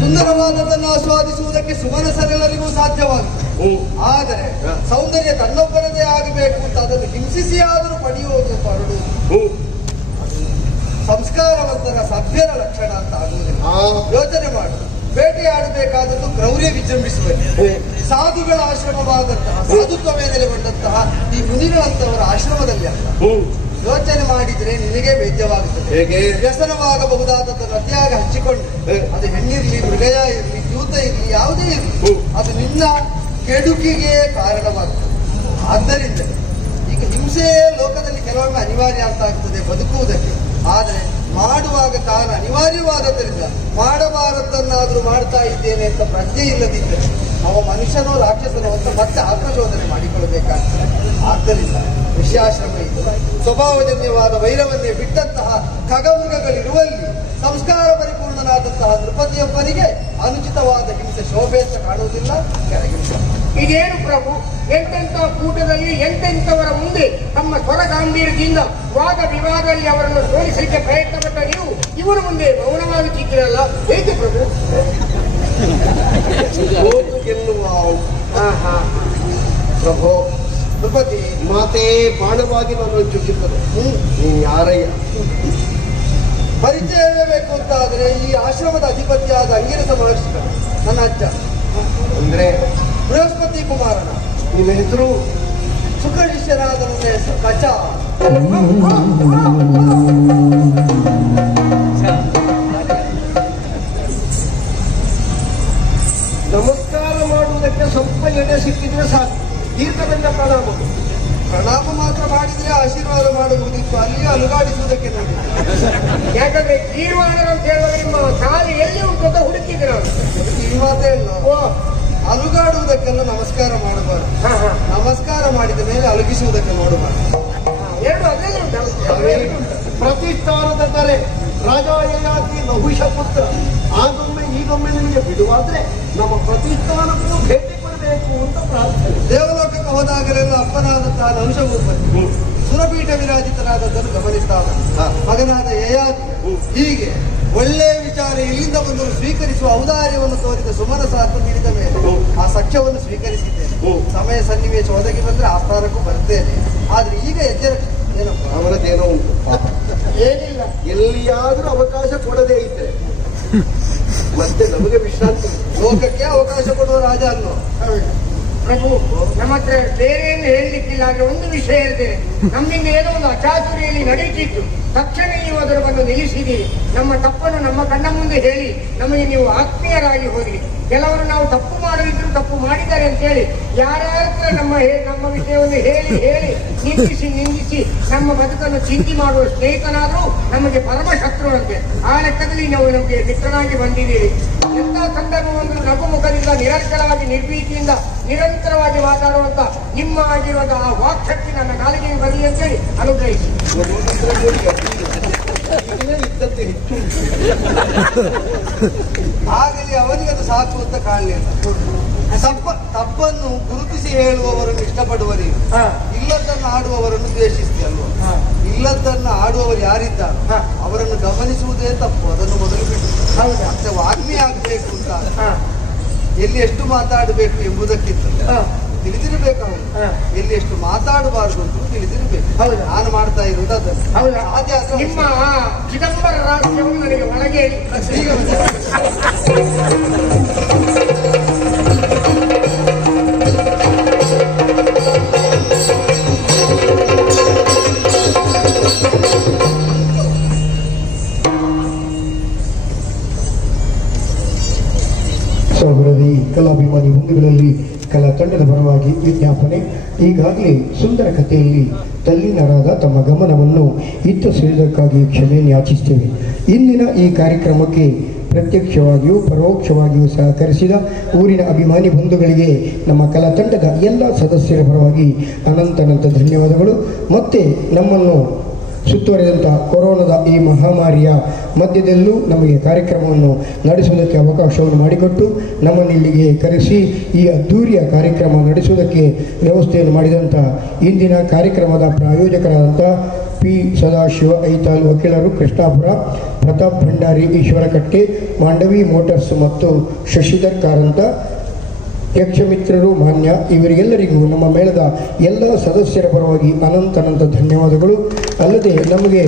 ಸುಂದರವಾದದ್ದನ್ನು ಆಸ್ವಾದಿಸುವುದಕ್ಕೆ ಸುಮನಸರೆಲ್ಲರಿಗೂ ಸಾಧ್ಯವಾಗುತ್ತೆ. ಆದರೆ ಸೌಂದರ್ಯ ತನ್ನೊಬ್ಬರದೇ ಆಗಬೇಕು ಅಂತ ಅದನ್ನು ಹಿಂಸಿಸಿ ಆದರೂ ಪಡೆಯುವುದು ಹೊರಡುವುದು ಸಂಸ್ಕಾರವಂತರ ಸಭ್ಯರ ಲಕ್ಷಣ ಅಂತ ಆಗುವುದಿಲ್ಲ. ಯೋಚನೆ ಮಾಡು. ಬೇಟೆಯಾಡಬೇಕಾದದ್ದು ಕ್ರೌರ್ಯ ವಿಜೃಂಭಿಸುವಲ್ಲಿ ಸಾಧುಗಳ ಆಶ್ರಮವಾದಂತಹ ಸಾಧುತ್ವವೇ ನೆಲೆಗೊಂಡಂತಹ ಈ ಮುನಿಗಳಂತವರ ಆಶ್ರಮದಲ್ಲಿ ಅಲ್ಲ. ಯೋಚನೆ ಮಾಡಿದ್ರೆ ನಿನಗೆ ವೇದ್ಯವಾಗುತ್ತದೆ. ಹೇಗೆ? ವ್ಯಸನವಾಗಬಹುದಾದದ್ದನ್ನು ಅತಿಯಾಗಿ ಹಂಚಿಕೊಂಡು ಅದು ಹೆಣ್ಣಿರ್ಲಿ, ಮೃಗಯ ಇರ್ಲಿ, ದ್ಯೂತ ಇರ್ಲಿ, ಯಾವುದೇ ಇರ್ಲಿ, ಅದು ನಿನ್ನ ಕೆಡುಕಿಗೆ ಕಾರಣವಾಗುತ್ತದೆ. ಆದ್ದರಿಂದ ಈಗ ಹಿಂಸೆ ಲೋಕದಲ್ಲಿ ಕೆಲವೊಮ್ಮೆ ಅನಿವಾರ್ಯ ಅಂತ ಆಗ್ತದೆ ಬದುಕುವುದಕ್ಕೆ. ಆದರೆ ಮಾಡುವಾಗ ಕಾರಣ ಅನಿವಾರ್ಯವಾದದ್ದರಿಂದ ಮಾಡಬಾರದನ್ನಾದ್ರೂ ಮಾಡ್ತಾ ಇದ್ದೇನೆ ಅಂತ ಪ್ರಜ್ಞೆ ಇಲ್ಲದಿದ್ದರೆ ಅವ ಮನುಷ್ಯನೋ ರಾಕ್ಷಸನೋ ಅಂತ ಮತ್ತೆ ಆತ್ಮಶೋಧನೆ ಮಾಡಿಕೊಳ್ಳಬೇಕಾಗ್ತದೆ. ಆದ್ದರಿಂದ ಋಷ್ಯಾಶ್ರಮ ಇದು ಸ್ವಭಾವಜನ್ಯವಾದ ವೈರವನ್ನೇ ಬಿಟ್ಟಂತಹ ಖಗಮೃಗಗಳಿರುವಲ್ಲಿ ಸಂಸ್ಕಾರ ಪರಿಪೂರ್ಣನಾದಂತಹ ನೃಪತಿಯೊಬ್ಬನಿಗೆ ಅನುಚಿತವಾದ ಹಿಂಸೆ ಶೋಭೆ ಅಂತ ಕಾಣುವುದಿಲ್ಲ. ಕೆಳಗಿಂಸ ಇದೇನು ಪ್ರಭು, ಎಂತೆಂಥ ಕೂಟದಲ್ಲಿ ಎಂತೆಂಥವರ ಮುಂದೆ ತಮ್ಮ ಸ್ವರ ಗಾಂಭೀರ್ಯದಿಂದ ವಾದ ವಿವಾದದಲ್ಲಿ ಅವರನ್ನು ಸೋಲಿಸಲಿಕ್ಕೆ ಪ್ರಯತ್ನ ಪಟ್ಟ ನೀವು ಇವರ ಮುಂದೆ ಮೌನವಾಗುತ್ತಿದ್ದೀರಲ್ಲ, ಹೇಗೆ ಪ್ರಭು? ಸೋತು ಗೆಲ್ಲುವ ಪ್ರಭೋ ನೃಪತಿ ಮಾತೇ ಬಾಣವಾಗಿ ನಾನು ಚುಚ್ಚಿದ್ದರು. ನೀನು ಯಾರಯ್ಯ? ಪರಿಚಯವೇ ಬೇಕು ಅಂತ ಆದರೆ ಈ ಆಶ್ರಮದ ಅಧಿಪತಿಯಾದ ಅಂಗಿರಸ ಮಹರ್ಷಿಗಳು ನನ್ನ ಅಜ್ಜ. ಅಂದ್ರೆ ಬೃಹಸ್ಪತಿ ಕುಮಾರನ ನಿನ್ನ ಹೆಸರು? ಶುಕ್ರ ಶಿಷ್ಯರಾದ ನನ್ನ ಹೆಸರು ಕಚ. ನಮಸ್ಕಾರ ಮಾಡುವುದಕ್ಕೆ ಸ್ವಲ್ಪ ಎಡೆ ಸಿಕ್ಕಿದ್ರೆ ಸಾಕು, ದೀರ್ಘದಂಡ ಪ್ರಣಾಮ. ಪ್ರಣಾಮ ಮಾತ್ರ ಮಾಡಿದ್ರೆ ಆಶೀರ್ವಾದ ಮಾಡಬಹುದಿತ್ತು, ಅಲ್ಲಿಯೂ ಅಲುಗಾಡಿಸುವುದಕ್ಕೆ ನೋಡಿದ್ದೆ. ಯಾಕಂದ್ರೆ ತೀರ್ಮಾನ ಅಂತ ಹೇಳುವಾಗ ನಿಮ್ಮ ಕಾಲು ಎಲ್ಲಿ ಉಂಟು ಅಂತ ಹುಡುಕಿದ್ರೆ ಈ ಮಾತೇ ಇಲ್ಲ. ಅಲುಗಾಡುವುದಕ್ಕೆಲ್ಲ ನಮಸ್ಕಾರ ಮಾಡಬಾರದು. ನಮಸ್ಕಾರ ಮಾಡಿದ ಮೇಲೆ ಅಲುಗಿಸುವುದಕ್ಕೆ ನೋಡಬಾರದು. ಎರಡು ಅದರಲ್ಲಿ ಉಂಟು. ಪ್ರತಿಷ್ಠಾನದ ಕರೆ ರಾಜ ಯಯಾತಿ ನಹುಷ ಪುತ್ರ. ಆಗೊಮ್ಮೆ ಈಗೊಮ್ಮೆ ನಿಮಗೆ ಬಿಡುವಾದ್ರೆ ನಮ್ಮ ಪ್ರತಿಷ್ಠಾನಕ್ಕೂ ಭೇಟಿ ಕೊಡಬೇಕು ಅಂತ ಪ್ರಾರ್ಥನೆ. ದೇವಲೋಕಕ್ಕೆ ಹೋದಾಗಲೆಲ್ಲ ಅಪ್ಪನಾದಂತಹ ನಹುಷಭೂಪತಿ ಸುರಪೀಠ ವಿರಾಜಿತನಾದದ್ದನ್ನು ಗಮನಿಸ್ತಾವ. ಮಗನಾದ ಯಯಾತಿ ಹೀಗೆ ಒಳ್ಳೆಯ ವಿಚಾರ ಇಲ್ಲಿಂದ ಬಂದರು ಸ್ವೀಕರಿಸುವ ಔದಾರ್ಯವನ್ನು ತೋರಿದ ಸುಮನಸ ಅಂತ ತಿಳಿದ ಮೇಲೆ ಆ ಸಖ್ಯವನ್ನು ಸ್ವೀಕರಿಸಿದ್ದೇನೆ. ಸಮಯ ಸನ್ನಿವೇಶ ಒದಗಿ ಬಂದ್ರೆ ಆ ಸ್ಥಾನಕ್ಕೂ ಬರ್ತೇನೆ. ಆದ್ರೆ ಈಗ ಎಚ್ಚರ ಏನಪ್ಪ, ಅವರದ್ದೇನೋ ಉಂಟು. ಏನಿಲ್ಲ, ಎಲ್ಲಿಯಾದ್ರೂ ಅವಕಾಶ ಕೊಡದೇ ಇದ್ರೆ ಮತ್ತೆ ನಮಗೆ ವಿಶ್ರಾಂತಿ. ಲೋಕಕ್ಕೆ ಅವಕಾಶ ಕೊಡುವ ರಾಜ ಅನ್ನೋ ಪ್ರಭು ನಮ್ಮ ಹತ್ರ ಬೇರೆ ಏನು ಹೇಳಲಿಕ್ಕಿಲ್ಲ. ಆದ್ರೆ ಒಂದು ವಿಷಯ ಹೇಳ್ತೇನೆ, ನಮ್ಮಿಂದ ಏನೋ ಒಂದು ಅಚಾತುರ್ಯಲ್ಲಿ ನಡೀತಿತ್ತು, ತಕ್ಷಣ ನೀವು ಅದರ ಬಂದು ನಿಲ್ಲಿಸಿದ್ದೀರಿ. ನಮ್ಮ ತಪ್ಪನ್ನು ನಮ್ಮ ಕಣ್ಣ ಮುಂದೆ ಹೇಳಿ ನಮಗೆ ನೀವು ಆತ್ಮೀಯರಾಗಿ ಹೋದ್ರಿ. ಕೆಲವರು ನಾವು ತಪ್ಪು ಮಾಡದಿದ್ರು ತಪ್ಪು ಮಾಡಿದ್ದಾರೆ ಅಂತ ಹೇಳಿ ಯಾರ್ಯಾರ ನಮ್ಮ ವಿಷಯವನ್ನು ಹೇಳಿ ನಿಂದಿಸಿ ನಮ್ಮ ಬದುಕನ್ನು ಚಿಂತೆ ಮಾಡುವ ಸ್ನೇಹಿತನಾದ್ರೂ ನಮಗೆ ಪರಮ ಶತ್ರುವಂತೆ. ಆ ಲೆಕ್ಕದಲ್ಲಿ ನಾವು ನಮಗೆ ಮಿತ್ರನಾಗಿ ಬಂದಿದ್ದೀರಿ. ಎಂಥ ಸಂದರ್ಭವನ್ನು ನಗುಮುಖದಿಂದ ನಿರಂತರವಾಗಿ ನಿರ್ಭೀತಿಯಿಂದ ನಿರಂತರವಾಗಿ ಮಾತಾಡುವಂತ ನಿಮ್ಮ ಆಗಿರುವಂತಹ ಆ ವಾಕ್ಶಕ್ತಿ ನನ್ನ ನಾಲಿಗೆಗೆ ಬರಲಿ ಅಂತೇಳಿ ಅನುಗ್ರಹಿಸಿ. ಮೇಲೆ ಇದ್ದದ್ದು ಹೆಚ್ಚು. ಆಗಲಿ ಅವನಿಗೆ ಅದು ಸಾಕು ಅಂತ ಕಾಣಲಿಲ್ಲ. ತಪ್ಪನ್ನು ಗುರುತಿಸಿ ಹೇಳುವವರನ್ನು ಇಷ್ಟಪಡುವರಿ, ಇಲ್ಲದನ್ನು ಆಡುವವರನ್ನು ದ್ವೇಷಿಸ್ತೀಯಲ್ವ? ಇಲ್ಲದನ್ನು ಆಡುವವರು ಯಾರಿದ್ದಾರೆ ಅವರನ್ನು ಗಮನಿಸುವುದೇ ತಪ್ಪು. ಅದನ್ನು ಮೊದಲು ಬಿಟ್ಟು ಮತ್ತೆ ವಾಗ್ಮಿ ಆಗ್ಬೇಕು ಅಂತ ಎಲ್ಲಿ ಎಷ್ಟು ಮಾತಾಡಬೇಕು ಎಂಬುದಕ್ಕಿಂತ ತಿಳಿದಿರಬೇಕು. ಅವರು ಎಲ್ಲಿ ಎಷ್ಟು ಮಾತಾಡಬಾರ್ದು ಅಂತ ತಿಳಿದಿರಬೇಕು. ನಾನು ಮಾಡ್ತಾ ಇರುವುದು ಅದನ್ನು. ನಿಮ್ಮ ಚಿದಂಬರ ರಹಸ್ಯವನ್ನು ನನಗೆ ಒಳಗೆ ಸಹೋದರದಿ ಕಲಾಭಿಮಾನಿ ಬಂಧುಗಳಲ್ಲಿ ಕಲಾ ತಂಡದ ಪರವಾಗಿ ವಿಜ್ಞಾಪನೆ. ಈಗಾಗಲೇ ಸುಂದರ ಕಥೆಯಲ್ಲಿ ತಲ್ಲೀನರಾದ ತಮ್ಮ ಗಮನವನ್ನು ಇತ್ತ ಸೆಳೆದಕ್ಕಾಗಿ ಕ್ಷಮೆಯನ್ನು ಯಾಚಿಸುತ್ತೇವೆ. ಇಂದಿನ ಈ ಕಾರ್ಯಕ್ರಮಕ್ಕೆ ಪ್ರತ್ಯಕ್ಷವಾಗಿಯೂ ಪರೋಕ್ಷವಾಗಿಯೂ ಸಹಕರಿಸಿದ ಊರಿನ ಅಭಿಮಾನಿ ಬಂಧುಗಳಿಗೆ ನಮ್ಮ ಕಲಾ ತಂಡದ ಎಲ್ಲ ಸದಸ್ಯರ ಪರವಾಗಿ ಅನಂತ ಧನ್ಯವಾದಗಳು. ಮತ್ತೆ ನಮ್ಮನ್ನು ಸುತ್ತುವರೆದಂಥ ಕೊರೋನಾದ ಈ ಮಹಾಮಾರಿಯ ಮಧ್ಯದಲ್ಲೂ ನಮಗೆ ಕಾರ್ಯಕ್ರಮವನ್ನು ನಡೆಸುವುದಕ್ಕೆ ಅವಕಾಶವನ್ನು ಮಾಡಿಕೊಟ್ಟು ನಮ್ಮನ್ನು ಇಲ್ಲಿಗೆ ಕರೆಸಿ ಈ ಅದ್ಧೂರಿಯ ಕಾರ್ಯಕ್ರಮ ನಡೆಸುವುದಕ್ಕೆ ವ್ಯವಸ್ಥೆಯನ್ನು ಮಾಡಿದಂಥ ಇಂದಿನ ಕಾರ್ಯಕ್ರಮದ ಪ್ರಾಯೋಜಕರಾದಂಥ ಪಿ ಸದಾಶಿವ ಐತಾಲ್ ವಕೀಲರು ಕೃಷ್ಣಾಪುರ, ಪ್ರತಾಪ್ ಭಂಡಾರಿ ಈಶ್ವರಕಟ್ಟೆ, ಮಾಂಡವಿ ಮೋಟರ್ಸ್ ಮತ್ತು ಶಶಿಧರ್ ಕಾರಂತ ಯಕ್ಷಮಿತ್ರರು ಮಾನ್ಯ ಇವರಿಗೆಲ್ಲರಿಗೂ ನಮ್ಮ ಮೇಳದ ಎಲ್ಲ ಸದಸ್ಯರ ಪರವಾಗಿ ಅನಂತ ಧನ್ಯವಾದಗಳು. ಅಲ್ಲದೆ ನಮಗೆ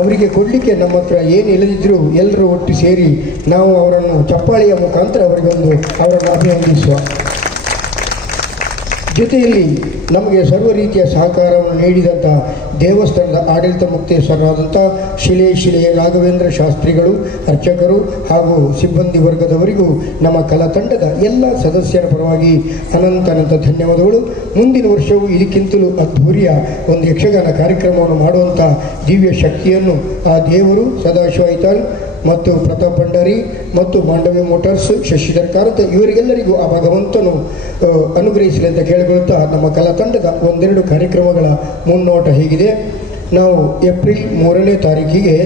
ಅವರಿಗೆ ಕೊಡಲಿಕ್ಕೆ ನಮ್ಮ ಹತ್ರ ಏನು ಇಲ್ಲದಿದ್ದರೂ ಎಲ್ಲರೂ ಒಟ್ಟು ಸೇರಿ ನಾವು ಅವರನ್ನು ಚಪ್ಪಾಳಿಯ ಮುಖಾಂತರ ಅವರಿಗೊಂದು ಅವರನ್ನು ಅಭಿನಂದಿಸುವ ಜೊತೆಯಲ್ಲಿ ನಮಗೆ ಸರ್ವ ರೀತಿಯ ಸಹಕಾರವನ್ನು ನೀಡಿದಂಥ ದೇವಸ್ಥಾನದ ಆಡಳಿತ ಮುಕ್ತೇಶ್ವರರಾದಂಥ ಶಿಲೆ ರಾಘವೇಂದ್ರ ಶಾಸ್ತ್ರಿಗಳು, ಅರ್ಚಕರು ಹಾಗೂ ಸಿಬ್ಬಂದಿ ವರ್ಗದವರಿಗೂ ನಮ್ಮ ಕಲಾ ತಂಡದ ಎಲ್ಲ ಸದಸ್ಯರ ಪರವಾಗಿ ಅನಂತ ಧನ್ಯವಾದಗಳು. ಮುಂದಿನ ವರ್ಷವೂ ಇದಕ್ಕಿಂತಲೂ ಅದ್ಧೂರಿಯ ಒಂದು ಯಕ್ಷಗಾನ ಕಾರ್ಯಕ್ರಮವನ್ನು ಮಾಡುವಂಥ ದಿವ್ಯ ಶಕ್ತಿಯನ್ನು ಆ ದೇವರು ಸದಾಶಿವ ಐತಾಳ್ ಮತ್ತು ಪ್ರತಾಪ್ ಭಂಡಾರಿ ಮತ್ತು ಮಾಂಡವಿ ಮೋಟಾರ್ಸ್, ಶಶಿಧರ್ ಕಾರಂತ ಇವರಿಗೆಲ್ಲರಿಗೂ ಆ ಭಗವಂತನು ಅನುಗ್ರಹಿಸಲಿ ಅಂತ ಕೇಳಿಕೊಳ್ಳುತ್ತಾ ನಮ್ಮ ಕಲಾ ತಂಡದ ಒಂದೆರಡು ಕಾರ್ಯಕ್ರಮಗಳ ಮುನ್ನೋಟ ಹೀಗಿದೆ. ನಾವು ಏಪ್ರಿಲ್ 3ನೇ ತಾರೀಕಿಗೆ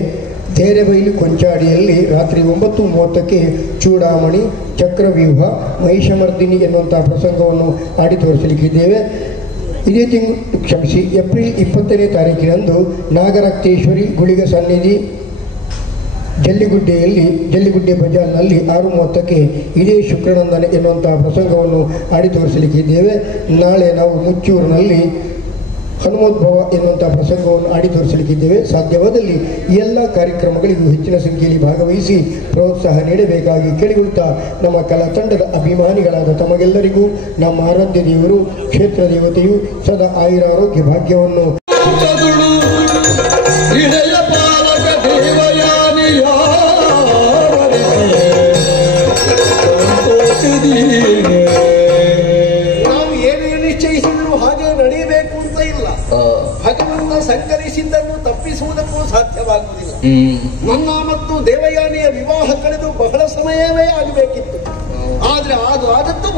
ಧೈರ್ಯಬೈಲು ಕೊಂಚಾಡಿಯಲ್ಲಿ ರಾತ್ರಿ 9:30ಕ್ಕೆ ಚೂಡಾಮಣಿ, ಚಕ್ರವ್ಯೂಹ, ಮಹಿಷಮರ್ದಿನಿ ಎನ್ನುವಂಥ ಪ್ರಸಂಗವನ್ನು ಆಡಿ ತೋರಿಸಲಿಕ್ಕಿದ್ದೇವೆ. ಇದೇ ಏಪ್ರಿಲ್ 20ನೇ ತಾರೀಕಿನಂದು ನಾಗರಕ್ತೇಶ್ವರಿ ಗುಳಿಗ ಸನ್ನಿಧಿ ಜಲ್ಲಿಗುಡ್ಡೆ ಬಜಾರ್ನಲ್ಲಿ 6:30ಕ್ಕೆ ಇದೇ ಶುಕ್ರನಂದನ ಎನ್ನುವಂತಹ ಪ್ರಸಂಗವನ್ನು ಆಡಿ ತೋರಿಸಲಿಕ್ಕಿದ್ದೇವೆ. ನಾಳೆ ನಾವು ಮುಚ್ಚೂರಿನಲ್ಲಿ ಹನುಮೋದ್ಭವ ಎನ್ನುವಂಥ ಪ್ರಸಂಗವನ್ನು ಆಡಿ ತೋರಿಸಲಿಕ್ಕಿದ್ದೇವೆ. ಸಾಧ್ಯವಾದಲ್ಲಿ ಎಲ್ಲ ಕಾರ್ಯಕ್ರಮಗಳಿಗೂ ಹೆಚ್ಚಿನ ಸಂಖ್ಯೆಯಲ್ಲಿ ಭಾಗವಹಿಸಿ ಪ್ರೋತ್ಸಾಹ ನೀಡಬೇಕಾಗಿ ಕೇಳಿಕೊಳ್ಳುತ್ತಾ ನಮ್ಮ ಕಲಾ ತಂಡದ ಅಭಿಮಾನಿಗಳಾದ ತಮಗೆಲ್ಲರಿಗೂ ನಮ್ಮ ಆರಾಧ್ಯ ದೇವರು ಕ್ಷೇತ್ರ ದೇವತೆಯು ಸದಾ ಆಯುರಾರೋಗ್ಯ ಭಾಗ್ಯವನ್ನು ನಾವು ಏನು ನಿಶ್ಚಯಿಸಿದ್ರು ಹಾಗೆ ನಡೆಯಬೇಕು ಅಂತ ಇಲ್ಲ. ಭಗವಂತ ಸಂಕರಿಸಿದ್ದನ್ನು ತಪ್ಪಿಸುವುದಕ್ಕೂ ಸಾಧ್ಯವಾಗುವುದಿಲ್ಲ. ನನ್ನ ಮತ್ತು ದೇವಯಾನಿಯ ವಿವಾಹ ಕಳೆದು ಬಹಳ ಸಮಯವೇ ಆಗಬೇಕಿತ್ತು. ಆದ್ರೆ ಆದದ್ದು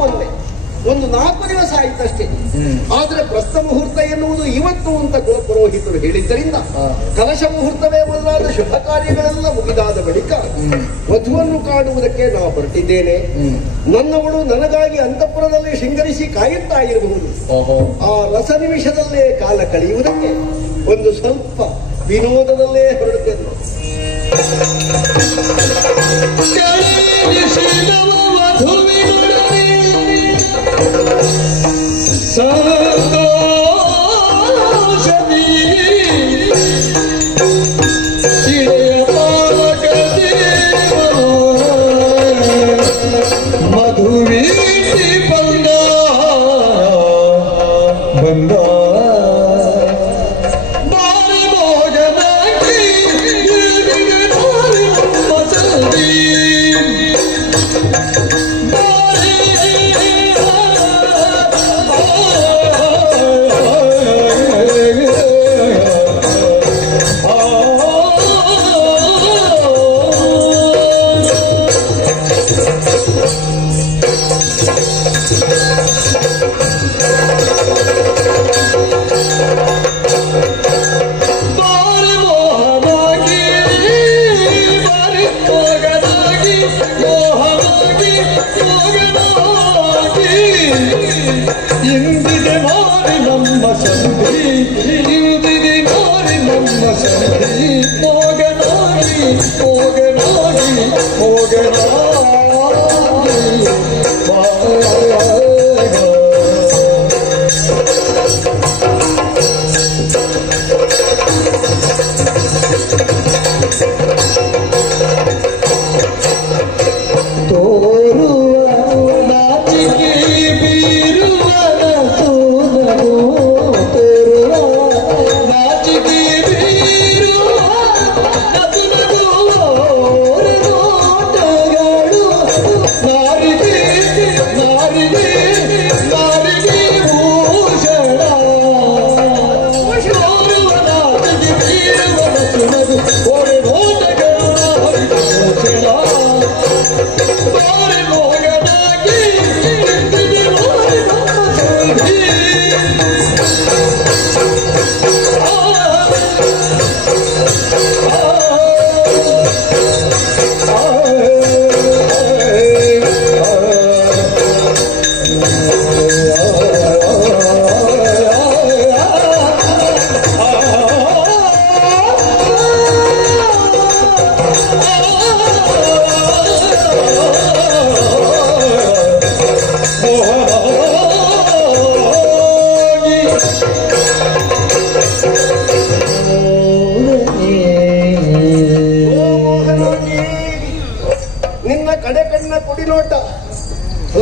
ಒಂದು 4 ದಿವಸ ಆಯ್ತಷ್ಟೇ. ಆದ್ರೆ ಪ್ರಸ್ಥ ಮುಹೂರ್ತ ಎನ್ನುವುದು ಇವತ್ತು ಅಂತ ಕುಲಪುರೋಹಿತರು ಹೇಳಿದ್ದರಿಂದ ಕಲಶ ಮುಹೂರ್ತವೇ ಮೊದಲಾದ ಶುಭ ಕಾರ್ಯಗಳೆಲ್ಲ ಮುಗಿದಾದ ಬಳಿಕ ವಧುವನ್ನು ಕಾಣುವುದಕ್ಕೆ ನಾವು ಹೊರಟಿದ್ದೇನೆ. ನನ್ನವಳು ನನಗಾಗಿ ಅಂತಃಪುರದಲ್ಲಿ ಶೃಂಗರಿಸಿ ಕಾಯುತ್ತಾ ಇರಬಹುದು. ಆ ರಸ ನಿಮಿಷದಲ್ಲೇ ಕಾಲ ಕಳೆಯುವುದಕ್ಕೆ ಒಂದು ಸ್ವಲ್ಪ ವಿನೋದದಲ್ಲೇ ಹೊರಡುತ್ತೇನೆ.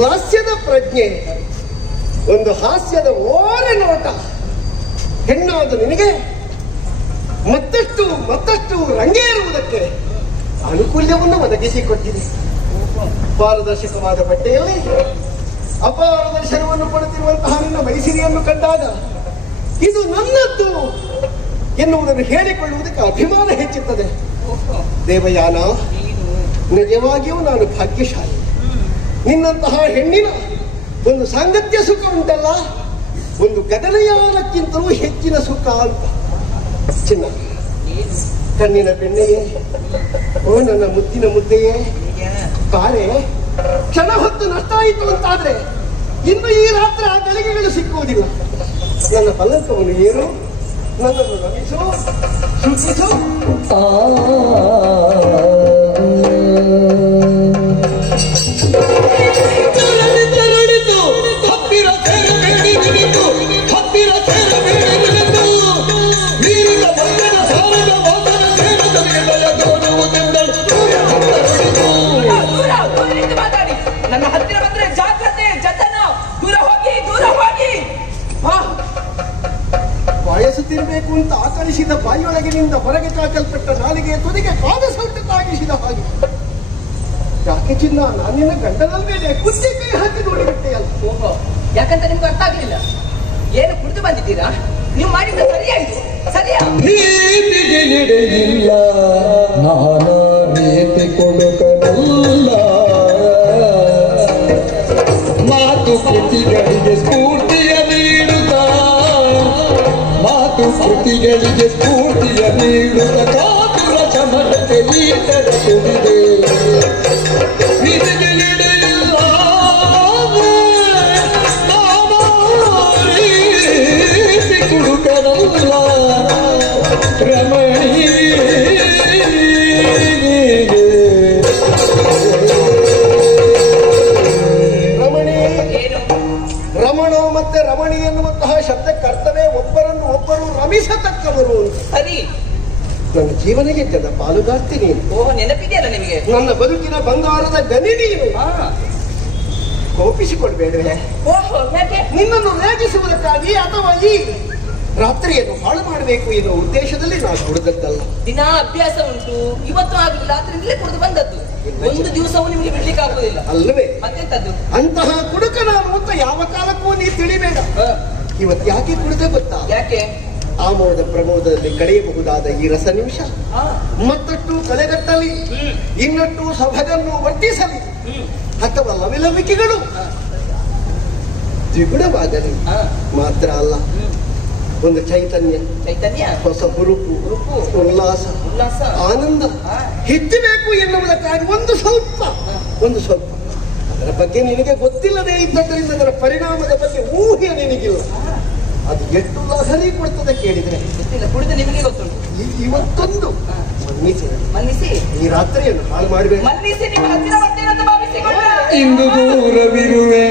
ಲಾಸ್ಯದ ಪ್ರಜ್ಞೆ, ಒಂದು ಹಾಸ್ಯದ ಓರೆ ನೋಟ. ಹೆಣ್ಣಾದ ನಿನಗೆ ಮತ್ತಷ್ಟು ಮತ್ತಷ್ಟು ರಂಗೇರುವುದಕ್ಕೆ ಅನುಕೂಲ್ಯವನ್ನು ಒದಗಿಸಿಕೊಟ್ಟಿದೆ. ಪಾರದರ್ಶಕವಾದ ಬಟ್ಟೆಯಲ್ಲಿ ಅಪಾರ ದರ್ಶನವನ್ನು ಪಡೆದಿರುವಂತಹ ನಿನ್ನ ಮೈಸಿರಿಯನ್ನು ಕಂಡಾಗ ಇದು ನನ್ನದ್ದು ಎನ್ನುವುದನ್ನು ಹೇಳಿಕೊಳ್ಳುವುದಕ್ಕೆ ಅಭಿಮಾನ ಹೆಚ್ಚುತ್ತದೆ. ದೇವಯಾನ, ನಿಜವಾಗಿಯೂ ನಾನು ಭಾಗ್ಯಶಾಲಿ. ನಿನ್ನಂತಹ ಹೆಣ್ಣಿನ ಒಂದು ಸಾಂಗತ್ಯ ಸುಖ ಉಂಟಲ್ಲ, ಒಂದು ಗಗನಯಾನಕ್ಕಿಂತಲೂ ಹೆಚ್ಚಿನ ಸುಖ ಅಂತ. ಚಿನ್ನ, ಕಣ್ಣಿನ ಬೆಣ್ಣೆಯೇ, ಓ ನನ್ನ ಮುದ್ದಿನ ಮುದ್ದೆಯೇ, ಬಾರೆ. ಕ್ಷಣ ಹೊತ್ತು ನಷ್ಟ ಆಯಿತು ಅಂತಾದ್ರೆ ಇನ್ನು ಈ ರಾತ್ರಿ ಆ ಗಳಿಗೆಗಳು ಸಿಕ್ಕುವುದಿಲ್ಲ. ನನ್ನ ಪಲ್ಲಂಕವನ್ನು ಏರು, ನನ್ನನ್ನು ರಮಿಸು, ಸುಖಿಸು. ನನ್ನ ಹತ್ತಿರ ಬಂದ್ರೆ ಜಾಗ್ರತೆ, ಜತನ, ದೂರ ಹೋಗಿ, ದೂರ ಹೋಗಿ. ಬಾಯಸುತ್ತಿರಬೇಕು ಅಂತ ಆಕಳಿಸಿದ ಬಾಯಿಯೊಳಗಿನಿಂದ ಹೊರಗೆ ಚಾಕಲ್ಪಟ್ಟ ನಾಲಿಗೆ ತುದಿಗೆ ಕಾದ ಸೌಟು ತಾಗಿಸಿದ ಹಾಗೆ. ಯಾಕೆ ಚಿನ್ನ, ನಾನಿನ್ನ ಗಂಡನ ಮೇಲೆ ಕುಸ್ತಿ ಕೈ ಹಾಕಿ ನೋಡಿಬಿಟ್ಟೆಯಲ್ಲ. ಓಹೋ, ಯಾಕಂತ ನಿಮ್ಗೆ ಅರ್ಥ ಆಗ್ಲಿಲ್ಲ? ಏನು ಕುಡಿದು ಬಂದಿದ್ದೀರಾ? ನೀವು ಮಾಡಿದ್ರೆ ಸರಿಯಾಯ್ತು, ಸರಿಯಾ? ನೀತಿಗೆ ಎಡೆಯಿಲ್ಲ, ನಾನಾ ರೀತಿ ಕೊಡುಕನಲ್ಲ. ಮಾತು ಕೃತಿಗಳಿಗೆ ಸ್ಫೂರ್ತಿಯ ನೀಡುತ್ತ, ಮಾತು ಕೃತಿಗಳಿಗೆ ಸ್ಫೂರ್ತಿಯ ನೀಡುತ್ತ, ಕಾತುರ ಚಮಟಕ್ಕೆ ಈಟರ ತುಡಿದೆ. ನೀತಿಗೆ ಎಡೆಯಿಲ್ಲ, ನಾನಾ ರೀತಿ ಕೊಡುಕನಲ್ಲ. ರಮಣಿ ರಮಣ ಮತ್ತೆ ರಮಣಿ ಎನ್ನುವಂತಹ ಶಬ್ದಕ್ಕೆ ಅರ್ಥವೇ ಒಬ್ಬರನ್ನು ಒಬ್ಬರು ರಮಿಸತಕ್ಕವರು. ಸರಿ, ನನ್ನ ಜೀವನಗೆಜ್ಜದ ಪಾಲುಗಾರ್ತಿ ನೀನು. ಓಹ್, ನೆನಪಿದೆಯಲ್ಲ ನಿಮಗೆ? ನನ್ನ ಬದುಕಿನ ಬಂಗಾರದ ಗನಿ ನೀನು. ಕೋಪಿಸಿಕೊಳ್ಬೇಡವೆ. ಓಹೋ, ಯಾಕೆ? ನಿನ್ನನ್ನು ರೇಗಿಸುವುದಕ್ಕಾಗಿ ಅಥವಾ ಈ ರಾತ್ರಿಯನ್ನು ಹಾಳು ಮಾಡಬೇಕು ಎನ್ನುವ ಉದ್ದೇಶದಲ್ಲಿ ನಾನು ಕುಡಿದದ್ದಲ್ಲ. ದಿನ ಅಭ್ಯಾಸ ಉಂಟು, ಇವತ್ತು ಆಗಲಿಲ್ಲ, ರಾತ್ರಿಯಿಂದಲೇ ಕುಡಿದು ಬಂದದ್ದು. ಒಂದು ದಿವಸವೂ ನಿಮಗೆ ಬಿಡ್ಲಿಕ್ಕೆ ಆಗುವುದಿಲ್ಲ ಅಲ್ಲವೇ? ಮತ್ತೆಂತದ್ದು? ಅಂತಹ ಕುಡುಕ ನಾನು ಅಂತ ಯಾವ ಕಾಲಕ್ಕೂ ನೀ ತಿಳಿಬೇಡ. ಇವತ್ತು ಯಾಕೆ ಕುಡಿದ ಗೊತ್ತಾ? ಯಾಕೆ? ಆಮೋದ ಪ್ರಮೋದದಲ್ಲಿ ಕಳೆಯಬಹುದಾದ ಈ ರಸ ನಿಮಿಷ ಮತ್ತಷ್ಟು ಕಳೆಗಟ್ಟಲಿ, ಇನ್ನಷ್ಟು ಸೊಬಗನ್ನು ವರ್ತಿಸಲಿ, ಅಥವಾ ಲವಿಲವಿಕೆಗಳು ದ್ವಿಗುಣವಾಗಲಿ ಮಾತ್ರ ಅಲ್ಲ, ಒಂದು ಚೈತನ್ಯ, ಹೊಸ ಹುರುಪು, ಉಲ್ಲಾಸ, ಆನಂದ ಹೆಚ್ಚಬೇಕು ಎನ್ನುವುದಕ್ಕಾಗಿ ಒಂದು ಸ್ವಲ್ಪ ಅದರ ಬಗ್ಗೆ ನಿನಗೆ ಗೊತ್ತಿಲ್ಲದೆ ಇದ್ದದ್ದರಿಂದ ಅದರ ಪರಿಣಾಮದ ಬಗ್ಗೆ ಊಹೆ ನಿನಗಿಲ್ಲ. ಅದು ಎಷ್ಟು ಲಹರಿ ಕೊಡ್ತದೆ ಕೇಳಿದ್ರೆ ಗೊತ್ತಿಲ್ಲ, ಕುಡಿದ ನಿಮಗೆ ಗೊತ್ತುಂಟು. ಇವತ್ತೊಂದು ಮನ್ನಿಸಿ ಈ ರಾತ್ರಿಯನ್ನು ಹಾಳು ಮಾಡಬೇಕು. ಮನ್ನಿಸಿ ನಿಮ್ಮ ಹತ್ತಿರ ಬರ್ತೇನೆ ಅಂತ ಭಾವಿಸಿಕೊಂಡ ಇಂದು ದೂರವಿರುವೆ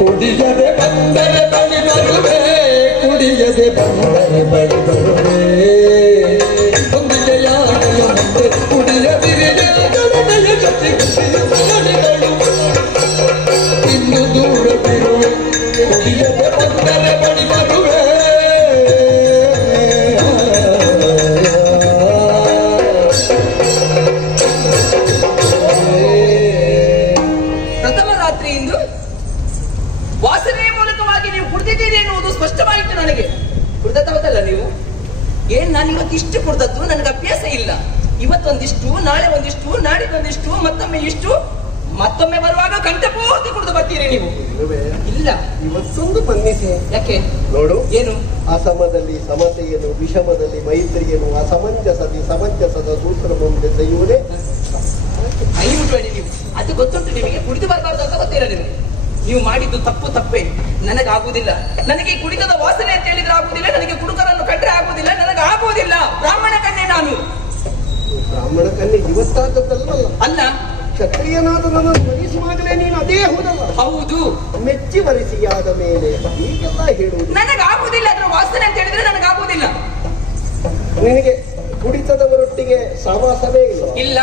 ಕುಡಿಯದೆ ಬಂದರೆ ಬಳಿ ಬರುವೆ, ಕುಡಿಯದೆ ಬಂದರೆ ಬಳಿ ಬರುವೆ, ಹೊಂದಿಕೆಯಾಗಲ ಮುಂದೆ ಕುಡಿಯದಿರಿದೆ ಗಣನೆಯ ಜೊತೆ ಕುಡಿಯಲು. ಇಂದು ದೂರವಿರುವೆ ಕುಡಿಯದೆ ಬಂದರೆ ಬಳಿ ಬರುವೆ. ವಾಸನೆಯ ಮೂಲಕವಾಗಿ ನೀವು ಕುಡಿದಿದ್ದೀರಿ ಎನ್ನುವುದು ಸ್ಪಷ್ಟವಾಯಿತು ನನಗೆ. ಕುಡ್ದತ್ತವತ್ತಲ್ಲ ನೀವು? ಏನ್ ನಾನು ಇವತ್ತಿಷ್ಟು ಕುಡ್ದದ್ದು ನನಗೆ ಅಭ್ಯಾಸ ಇಲ್ಲ. ಇವತ್ತೊಂದಿಷ್ಟು, ನಾಳೆ ಒಂದಿಷ್ಟು, ನಾಡಿದ್ದೊಂದಿಷ್ಟು, ಮತ್ತೊಮ್ಮೆ ಇಷ್ಟು, ಮತ್ತೊಮ್ಮೆ ಬರುವಾಗ ಕಂಠಪೂರ್ತಿ ಕುಡಿದು ಬರ್ತೀರಿ ನೀವು. ಇಲ್ಲ, ಇವತ್ತೊಂದು ಮನ್ನಿಸಿ. ಯಾಕೆ ನೋಡು, ಏನು ಅಸಮದಲ್ಲಿ ಸಮತೆಯನ್ನು, ವಿಷಮದಲ್ಲಿ ಮೈತ್ರಿಯನ್ನು, ಅಸಮಂಜಸದಿ ಸಮಂಜಸದ ಸೂತ್ರ ಮುಂದೆ ತೆಗೆಯುವುದೇ. ಕೈ ಮುಟ್ಬೇಡಿ ನೀವು, ಅದು ಗೊತ್ತುಂಟು ನಿಮಗೆ. ಕುಡಿದು ಬರಬಾರ್ದು ಅಂತ ಗೊತ್ತಿಲ್ಲ ನಿಮಗೆ. ನೀವು ಮಾಡಿದ್ದು ತಪ್ಪು ತಪ್ಪೇ, ನನಗಾಗುವುದಿಲ್ಲ. ನನಗೆ ಕುಡಿತದ ವಾಸನೆ ಅಂತ ಹೇಳಿದ್ರೆ ಆಗುವುದಿಲ್ಲ, ನನಗೆ ಕುಡುಕರನ್ನು ಕಂಡ್ರೆ ಆಗುವುದಿಲ್ಲ, ನನಗಾಗುವುದಿಲ್ಲ. ಬ್ರಾಹ್ಮಣ ಕನ್ಯೆ ನಾನು. ಬ್ರಾಹ್ಮಣ ಕನ್ಯೆ ಇವತ್ತಾದದ್ದಲ್ಲ ಅಲ್ಲ, ಕ್ಷತ್ರಿಯನಾದ ನನ್ನನ್ನು ವರಿಸುವಾಗಲೇ ನೀನು ಅದೇ ಹೋದಲ್ಲ. ಹೌದು, ಮೆಚ್ಚಿ ವರಿಸಿಯಾದ ಮೇಲೆ ಹೀಗೆಲ್ಲ ಹೇಳುವುದು ನನಗಾಗುವುದಿಲ್ಲ. ಅದ್ರ ವಾಸನೆ ಅಂತ ಹೇಳಿದ್ರೆ ನನಗಾಗುವುದಿಲ್ಲ. ನಿನಗೆ ಕುಡಿತದವರೊಟ್ಟಿಗೆ ಸಹವಾಸವೇ ಇಲ್ಲ. ಇಲ್ಲ,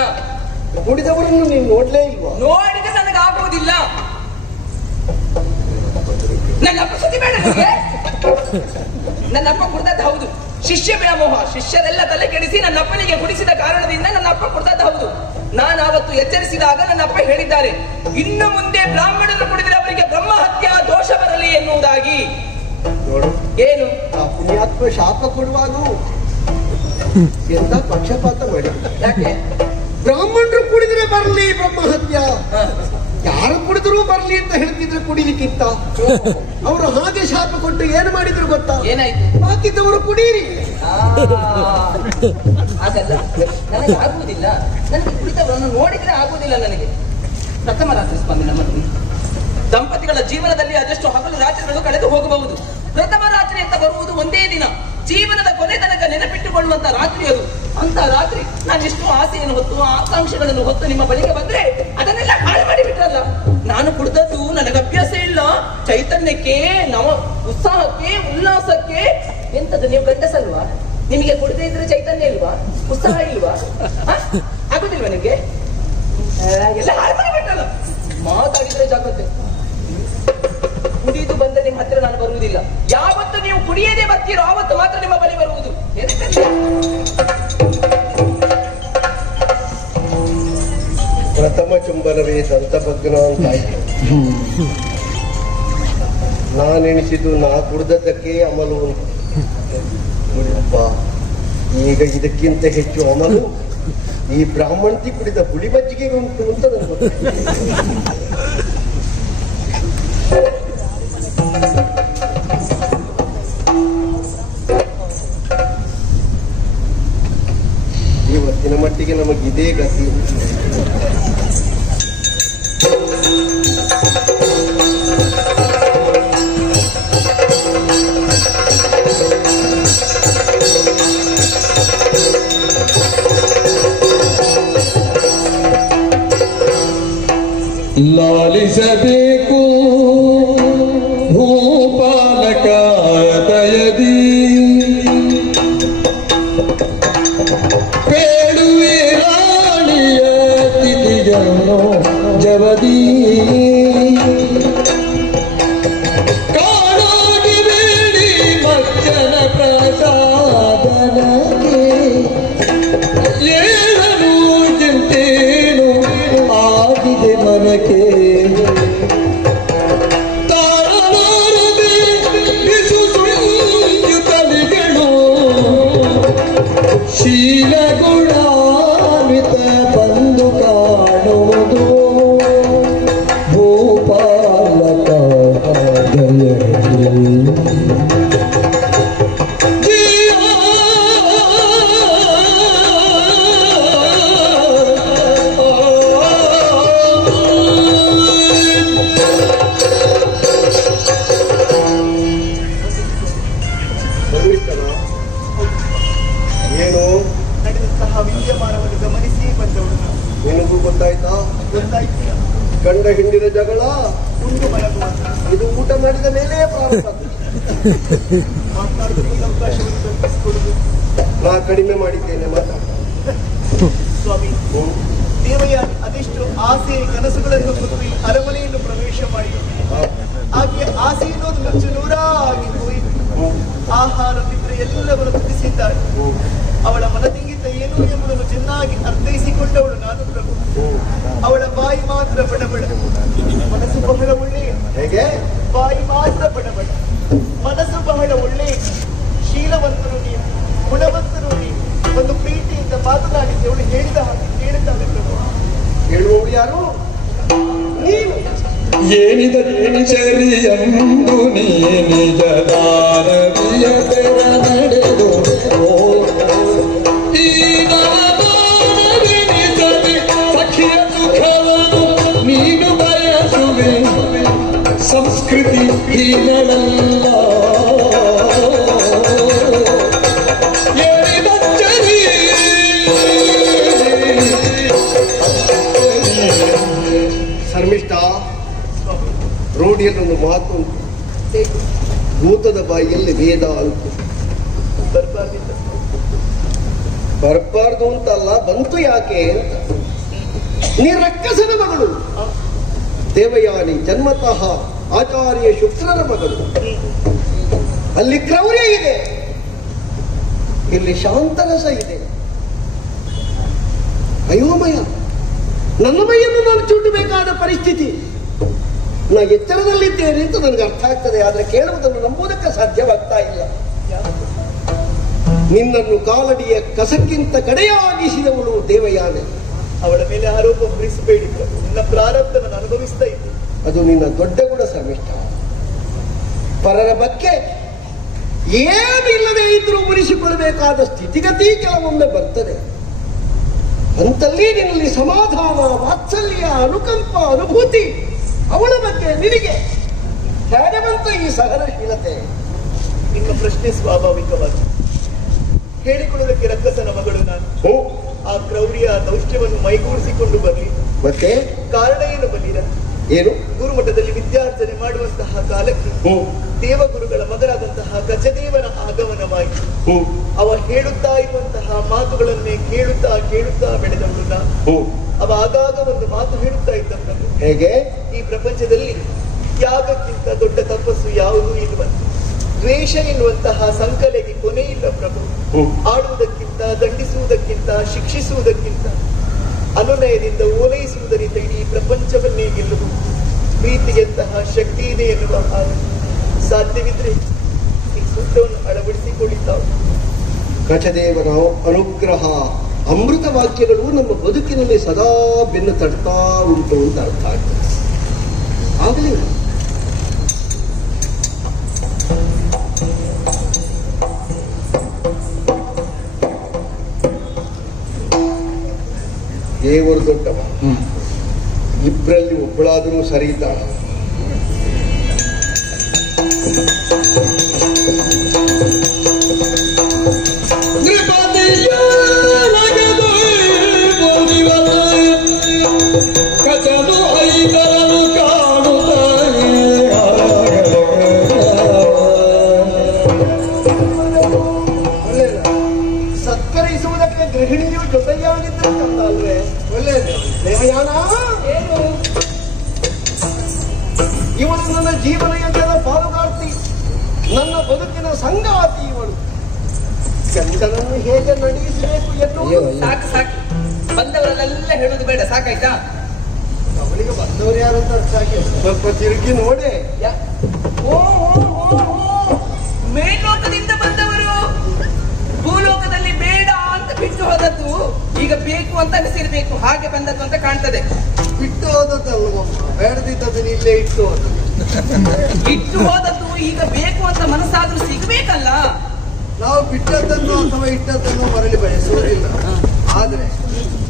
ಕುಡಿದವರನ್ನು ನೀನು ನೋಡ್ಲೇ ಇಲ್ವಾ? ನೋಡಿದ್ರೆ ನನಗಾಗುವುದಿಲ್ಲ. ನನ್ನಪ್ಪ ಸುದ್ದಿ ಬೇಡ ನಿಮಗೆ. ನನ್ನಪ್ಪ ಕುಡ್ದದ್ದು ಹೌದು. ಶಿಷ್ಯ ವ್ಯಾಮೋಹ, ಶಿಷ್ಯರೆಲ್ಲ ತಲೆ ಕೆಡಿಸಿ ನನ್ನಪ್ಪನಿಗೆ ಕುಡಿಸಿದ ಕಾರಣದಿಂದ ನನ್ನಪ್ಪ ಕುಡ್ದದ್ದು ಹೌದು. ನಾನು ಅವತ್ತು ಎಚ್ಚರಿಸಿದಾಗ ನನ್ನಪ್ಪ ಹೇಳಿದ್ದಾರೆ, ಇನ್ನು ಮುಂದೆ ಬ್ರಾಹ್ಮಣರು ಕುಡಿದರೆ ಅವರಿಗೆ ಬ್ರಹ್ಮಹತ್ಯಾ ದೋಷ ಬರಲಿ ಎನ್ನುವುದಾಗಿ. ನೋಡು, ಏನು ಆ ಪುಣ್ಯಾತ್ಮ ಶಾಪ ಕೊಡುವಾಗ ಎಂತ ಪಕ್ಷಪಾತ ಮಾಡಿ. ಯಾಕೆ? ಬ್ರಾಹ್ಮಣರು ಕುಡಿದ್ರೆ ಬರಲಿ ಬ್ರಹ್ಮಹತ್ಯ, ಯಾರು ಕುಡಿದ್ರು ಬರ್ಲಿ ಅಂತ ಹೇಳ್ತಿದ್ರೆ ಕುಡಿಲಿಕ್ಕಿತ್ತ. ಅವರು ಹಾಗೆ ಶಾಪ ಕೊಟ್ಟು ಏನು ಮಾಡಿದ್ರು ಗೊತ್ತಾ? ಏನಾಯ್ತು? ಬಾಕಿದ್ದವರು ಕುಡೀರಿ. ಅದಲ್ಲ, ನನಗೆ ಆಗುವುದಿಲ್ಲ. ನನಗೆ ಕುಡಿತವರನ್ನು ನೋಡಿದ್ರೆ ಆಗುವುದಿಲ್ಲ ನನಗೆ. ಪ್ರಥಮ ರಾತ್ರಿ ಸ್ವಾಮಿ, ನಮ್ಮನ್ನು ದಂಪತಿಗಳ ಜೀವನದಲ್ಲಿ ಅದೆಷ್ಟು ಹಗಲು ರಾತ್ರಿಗಳು ಕಳೆದು ಹೋಗಬಹುದು. ಪ್ರಥಮ ರಾತ್ರಿ ಅಂತ ಬರುವುದು ಒಂದೇ ದಿನ, ಜೀವನದ ಕೊನೆ ತನಕ ನೆನಪಿಟ್ಟುಕೊಳ್ಳುವಂತ ರಾತ್ರಿ ಅದು. ಅಂತ ರಾತ್ರಿ ನಾನು ಎಷ್ಟು ಆಸೆಯನ್ನು ಹೊತ್ತು, ಆಕಾಂಕ್ಷೆಗಳನ್ನು ಹೊತ್ತು ನಿಮ್ಮ ಬಳಿಗೆ ಬಂದ್ರೆ ಅದನ್ನೆಲ್ಲ ಹಾಳು ಮಾಡಿ ಬಿಟ್ರಲ್ಲ. ನಾನು ಕುಡಿದದ್ದು ನನಗೆ ಅಭ್ಯಾಸ ಇಲ್ಲ. ಚೈತನ್ಯಕ್ಕೆ, ನವ ಉತ್ಸಾಹಕ್ಕೆ, ಉಲ್ಲಾಸಕ್ಕೆ. ಎಂತದ್ದು ನೀವು ಗಂಡಸಲ್ವಾ? ನಿಮಗೆ ಕುಡಿದೇ ಇದ್ರೆ ಚೈತನ್ಯ ಇಲ್ವಾ? ಉತ್ಸಾಹ ಇಲ್ವಾ? ಆಗುದಿಲ್ವಾ ನಿಮ್ಗೆ? ಎಲ್ಲ ಹಾಳು ಮಾಡಿ ಬಿಟ್ರಲ್ಲ. ಮಾತಾಡಿದ್ರೆ ಜಾಗ್ರತೆ. ಕುಡಿದು ಬಂದ್ರೆ ನಿಮ್ಮ ಹತ್ತಿರ ನಾನು ಬರುವುದಿಲ್ಲ. ಯಾವತ್ತು ನೀವು ಕುಡಿಯದೇ ಬರ್ತೀರೋ ಆವತ್ತು ಮಾತ್ರ ನಿಮ್ಮ ಬಳಿ ಬರುವುದು. ಪ್ರಥಮ ಚುಂಬನವೇ ಸಂತಭಗ್ನ ಅಂತ ಆಯ್ತು. ನಾನೆಣಿಸಿದ್ದು ನಾ ಕುಡ್ದದ್ದಕ್ಕೆ ಅಮಲು ಉಂಟು. ನೋಡಿಯಪ್ಪ, ಈಗ ಇದಕ್ಕಿಂತ ಹೆಚ್ಚು ಅಮಲು ಈ ಬ್ರಾಹ್ಮಣತಿ ಕುಡಿದ ಹುಳಿ ಮಜ್ಜಿಗೆ ಉಂಟು ಅಂತ ನನಗೆ ಗೊತ್ತು. ಇವತ್ತಿನ ಮಟ್ಟಿಗೆ ನಮಗಿದೇ ಗತಿ. ಲಾಲಿಸಬೇಕು ಭೂಪಾಲಕ ದಯದಿ, ಬೇಡುವೆ ರಾಣಿಯ ತಿಥಿಯನ್ನು ಜವದಿ, ಕಾಣಾಗಿ ಬೇಡಿ ಮಜ್ಜನ ಪ್ರಸಾದನಗೆ, ಏಳನು ಚಿಂತೇನು ಆಗಿದೆ ಮನಕ್ಕೆ, ತಾರನಾರದೆ ಬಿಸು ಸಂಯುತಲಿಗಳು ಶೀಲಗುಣಾನ್ವಿತ ಬಂದು ಕಾಣುವುದು. ಭೂ ಗೊತ್ತಾಯ್ತಾ? ಗೊತ್ತಾಯ್ತು. ಗಂಡ ಹಿಂಡಿನ ಜಗಳ ಉಂಡು ಮಲಗುವ ಇದು ಊಟ ಮಾಡಿದ ಮೇಲೆ ಪ್ರಾರಂಭ. ಮಾತನಾಡುವುದಕ್ಕೆ ಅವಕಾಶವನ್ನು ಕಲ್ಪಿಸಿಕೊಡುವುದು. ನಾ ಕಡಿಮೆ ಮಾಡಿದ್ದೇನೆ ಮಾತಾ. ಸ್ವಾಮಿ, ದೇವಯ್ಯ ಅದೆಷ್ಟು ಆಸೆ ಕನಸುಗಳನ್ನು ಹೊತ್ತು ಈ ಅರಮನೆಯನ್ನು ಪ್ರವೇಶ ಮಾಡಿದರು. ಆಕೆ ಆಸೆ ಎನ್ನುವುದು ನುಚ್ಚು ನೂರಾಗಿ ಹೋಯಿತು. ಆಹಾರ ನಿದ್ರೆ ಎಲ್ಲವನ್ನು ತುಟಿಸಿದ್ದಾಳೆ. ಅವಳ ಮನದಿಂಗಿತ ಏನು ಎಂಬುದನ್ನು ಚೆನ್ನಾಗಿ ಅರ್ಥೈಸಿಕೊಂಡವಳು ನಾನು ಪ್ರಭು. ಅವಳ ಬಾಯಿ ಮಾತ್ರ ಬಡಬಡ, ಮನಸ್ಸು ಬಹಳ ಒಳ್ಳೆಯ. ಹೇಗೆ? ಬಾಯಿ ಮಾತ್ರ ಬಡಬಡ, ಮನಸ್ಸು ಬಹಳ ಒಳ್ಳೆಯ. ಶೀಲವಂತರು ನೀವು, ಗುಣವಂತರು ನೀವು. ಒಂದು ಪ್ರೀತಿಯಿಂದ ಮಾತನಾಡಿದ್ದೆ ಅವಳು ಹೇಳಿದ ಹಾಗೆ ಕೇಳುತ್ತಾಳೆ ಪ್ರಭು. ಹೇಳುವವಳು ಯಾರು? ನೀನು ಏನಿದರೇನಿ ಎಂದು ನೀ ನಿಜದಾರವಿಯ ತೆರ ನಡೆದು ಈ ನಾನೆನಿಸದೆ ಸಖಿಯ ಸುಖವನ್ನು ನೀನು ಬಯಸುವೆ. ಸಂಸ್ಕೃತಿ ಹೀನಳಲ್ಲ ಏನಿದಂಚರಿ ಶರ್ಮಿಷ್ಠ, ರೂಢಿಯಲ್ಲೊಂದು ಮಾತು ಉಂಟು. ಭೂತದ ಬಾಯಿಯಲ್ಲಿ ವೇದ ಅಂತ. ಬರಬಾರ್ದಿದ್ದ ಬರಬಾರ್ದು ಅಂತಲ್ಲ, ಬಂತು ಯಾಕೆ ಅಂತ. ನೀ ರಕ್ಕಸನ ಮಗಳು, ದೇವಯಾನಿ ಜನ್ಮತಃ ಆಚಾರ್ಯ ಶುಕ್ರರ ಮಗಳು. ಅಲ್ಲಿ ಕ್ರೌರ್ಯ ಇದೆ, ಇಲ್ಲಿ ಶಾಂತರಸ ಇದೆ. ಅಯೋಮಯ, ನನ್ನ ಮೈಯನ್ನು ನಾನು ಚುಟ್ಟಬೇಕಾದ ಪರಿಸ್ಥಿತಿ. ನಾ ಎಚ್ಚರದಲ್ಲಿದ್ದೇನೆ ಅಂತ ನನಗೆ ಅರ್ಥ ಆಗ್ತದೆ, ಆದರೆ ಕೇಳುವುದನ್ನು ನಂಬುವುದಕ್ಕೆ ಸಾಧ್ಯವಾಗ್ತಾ ಇಲ್ಲ. ನಿನ್ನನ್ನು ಕಾಲಡಿಯ ಕಸಕ್ಕಿಂತ ಕಡೆಯಾಗಿಸಿದವಳು ದೇವಯಾನೆ. ಅವಳ ಮೇಲೆ ಆರೋಪ ಹೊರಿಸಬೇಡಿ ಪ್ರಭು. ನಿನ್ನ ಪ್ರಾರಬ್ಧವನ್ನು ಅನುಭವಿಸ್ತಾ ಇದ್ದೆ. ಅದು ನಿನ್ನ ದೊಡ್ಡ ಗುಣ ಶ್ರಮಿಷ್ಠ. ಪರರ ಬಗ್ಗೆ ಏನಿಲ್ಲದೆ ಇದ್ರೂ ಉಳಿಸಿಕೊಳ್ಳಬೇಕಾದ ಸ್ಥಿತಿಗತಿ ಕೆಲವೊಮ್ಮೆ ಬರ್ತದೆ. ಅಂತಲ್ಲಿ ನಿನ್ನಲ್ಲಿ ಸಮಾಧಾನ, ವಾತ್ಸಲ್ಯ, ಅನುಕಂಪ, ಅನುಭೂತಿ ಅವಳ ಬಗ್ಗೆ ನಿನಗೆ ಹೇಗೆ ಬಂತು ಈ ಸಹನಶೀಲತೆ? ನಿಮ್ಮ ಪ್ರಶ್ನೆ ಸ್ವಾಭಾವಿಕವಾಗಿ. ಹೇಳಿಕೊಳ್ಳುವುದಕ್ಕೆ ರಕ್ಕಸನ ಮಗಳು ನಾನು. ಆ ಕ್ರೌರ್ಯ ದೌಷ್ಟ್ಯವನ್ನು ಮೈಗೂಡಿಸಿಕೊಂಡು ಬರಲಿ. ಮತ್ತೆ ಕಾರಣ ಏನು ಬಲ್ಲಿರ? ಏನು? ಗುರುಮಠದಲ್ಲಿ ವಿದ್ಯಾರ್ಜನೆ ಮಾಡುವಂತಹ ಕಾಲಕ್ಕೆ ದೇವಗುರುಗಳ ಮಗನಾದಂತಹ ಗಜದೇವನ ಆಗಮನವಾಯಿತು. ಅವ ಹೇಳುತ್ತಾ ಇರುವಂತಹ ಮಾತುಗಳನ್ನೇ ಕೇಳುತ್ತಾ ಕೇಳುತ್ತಾ ಬೆಳೆದವಳು ನಾನು. ಅವ ಆಗಾಗ ಒಂದು ಮಾತು ಹೇಳುತ್ತಾ ಇದ್ದವನು. ಹೇಗೆ? ಈ ಪ್ರಪಂಚದಲ್ಲಿ ತ್ಯಾಗಕ್ಕಿಂತ ದೊಡ್ಡ ತಪಸ್ಸು ಯಾವುದೂ ಇಲ್ಲವಂತೆ. ದ್ವೇಷ ಎನ್ನುವಂತಹ ಸಂಕಲೆಗೆ ಕೊನೆ ಇಲ್ಲ ಪ್ರಭು. ಆಡುವುದಕ್ಕಿಂತ, ದಂಡಿಸುವುದಕ್ಕಿಂತ, ಶಿಕ್ಷಿಸುವುದಕ್ಕಿಂತ ಅನುನಯದಿಂದ ಓಲೈಸುವುದರಿಂದ ಇಡೀ ಪ್ರಪಂಚವನ್ನೇ ಗೆಲ್ಲುವುದು ಪ್ರೀತಿಗೆಂತಹ ಶಕ್ತಿ ಇದೆ ಎನ್ನುವ ಹಾಗೆ. ಸಾಧ್ಯವಿದ್ರೆ ಈ ಸೂತ್ರವನ್ನು ಅಳವಡಿಸಿಕೊಳ್ಳಿದ್ದಾವೆ. ಗಜದೇವರ ಅನುಗ್ರಹ, ಅಮೃತ ವಾಕ್ಯಗಳು ನಮ್ಮ ಬದುಕಿನಲ್ಲಿ ಸದಾ ಬೆನ್ನು ತಡ್ತಾ ಉಂಟು ಅಂತ ಅರ್ಥ ಆಗ್ತದೆ. ಆಗಲಿ ದೇವರು ದೊಡ್ಡವ. ಇಬ್ಬರಲ್ಲಿ ಒಬ್ಬಳಾದರೂ ಸರಿ ಇದ್ದಾಳೆ. ಕಚನು ಐದರನು ಕಾಣುತ್ತಾನೆ. ಸತ್ಕರಿಸುವುದಕ್ಕೆ ಗೃಹಿಣಿಯು ಜೊತೆಯಾಗಿದ್ದಲ್ವೇ? ಒಳ್ಳೆಯದು. ದೇವಯಾನ, ಏನು? ಇವಳು ನನ್ನ ಜೀವನ ಯಜ್ಞದ ಪಾಲುಗಾರ್ತಿ, ನನ್ನ ಬದುಕಿನ ಸಂಗಾತಿ. ಇವಳು ಗಂಡನನ್ನು ಹೇಗೆ ನಡೆಸಬೇಕು ಎನ್ನುವುದು ಸಾಕು ಸಾಕು, ಬಂದವರನ್ನೆಲ್ಲ ಹೇಳುದು ಬೇಡ, ಸಾಕಾಯ್ತಾ? ಅವಳಿಗೆ ಬಂದವರು ಯಾರು ಅಂತ ಅರ್ಥ ಆಗಿ ಸ್ವಲ್ಪ ತಿರುಗಿ ನೋಡಿ. ಓ ಮೇಲ್ಲೋಕದಿಂದ ಬಂದವರು ಭೂಲೋಕದಲ್ಲಿ ಬೇಡ ಅಂತ ಬಿಟ್ಟು ಹೋದದ್ದು ಈಗ ಬೇಕು ಅಂತ ಅನಿಸಿರ್ಬೇಕು, ಹಾಗೆ ಬಂದದ್ದು ಅಂತ ಕಾಣ್ತದೆ. ಬಿಟ್ಟು ಹೋದದ್ದಲ್ವ, ಬೇಡದಿದ್ದದನ್ನು ಇಲ್ಲೇ ಇಟ್ಟು ಹೋದದ್ದು. ಇಟ್ಟು ಹೋದದ್ದು ಈಗ ಬೇಕು ಅಂತ ಮನಸ್ಸಾದ್ರೂ ಸಿಗ್ಬೇಕಲ್ಲ. ನಾವು ಬಿಟ್ಟದ್ದನ್ನು ಅಥವಾ ಇಟ್ಟದ್ದನ್ನು ಮರಳಿ ಬಯಸುವುದಿಲ್ಲ. ಆದ್ರೆ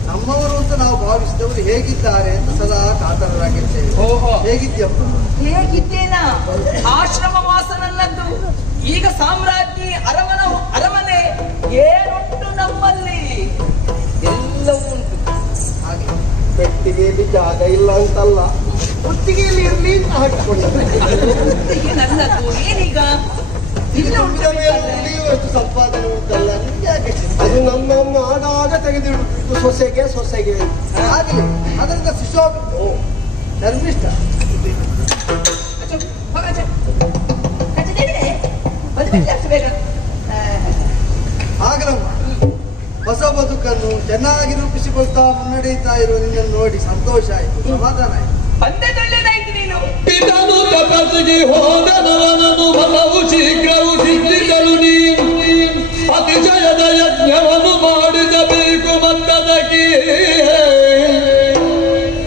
ನಮ್ಮವರು ಅಂತ ನಾವು ಭಾವಿಸಿದವರು ಹೇಗಿದ್ದಾರೆ ಅಂತ ಸದಾ ಕಾತರರಾಗಿರ್ತೇವೆ. ಓಹೋ, ಹೇಗಿದ್ಯಪ್ಪ? ಹೇಗಿದ್ದೇನಾ? ಆಶ್ರಮ ವಾಸನಲ್ಲದ್ದು ಈಗ ಸಾಮ್ರಾಜ್ಞಿ ಅರಮನೆ ಏನುಂಟು ನಮ್ಮಲ್ಲಿ? ಎಲ್ಲವೂ ಉಂಟು. ಹಾಗೆ ಪೆಟ್ಟಿಗೆಯಲ್ಲಿ ಜಾಗ ಇಲ್ಲ ಅಂತಲ್ಲ, ಒತ್ತಿಗೆಯಲ್ಲಿ ಇರ್ಲಿ ಅಂತ ಹಾಕಿಕೊಂಡ. ನನ್ನದು ಏನೀಗ ಇಲ್ಲ ಉಂಟು ಉಳಿಯುವಷ್ಟು ಸಂಪಾದನೆ ಉಂಟಲ್ಲ, ನಿಮ್ಗೆ ಯಾಕೆ ಚಿಂತೆ? ಅದು ನಮ್ಮಮ್ಮ ಆಗಾಗ ತೆಗೆದಿಡುದು, ಇದು ಸೊಸೆಗೆ ಸೊಸೆಗೆ ಆಗಲಿ, ಅದರಿಂದ ಸುಶೋಭ ಧರ್ಮಿಷ್ಠ. ಆಗಲಮ್ಮ ಹೊಸ ಬದುಕನ್ನು ಚೆನ್ನಾಗಿ ರೂಪಿಸಿಕೊಳ್ತಾ ಮುನ್ನಡೆಯುತ್ತಾ ಇರುವ ನಿನ್ನನ್ನು ನೋಡಿ ಸಂತೋಷ ಆಯ್ತು, ಸಮಾಧಾನ ಆಯ್ತು. ಬಂದದೊಳ್ಳೆದಾಯ್ತು ನೀನು. ಪಿತನು ತಪಸ್ಸಿಗೆ ಹೋದನವನನು ಮನವು ಶೀಘ್ರವು ಸಿದ್ಧಿಸಲು ನೀನು ಅತಿಶಯದ ಯಜ್ಞವನ್ನು ಮಾಡಿಸಬೇಕು ಮಂದದಕ್ಕೆ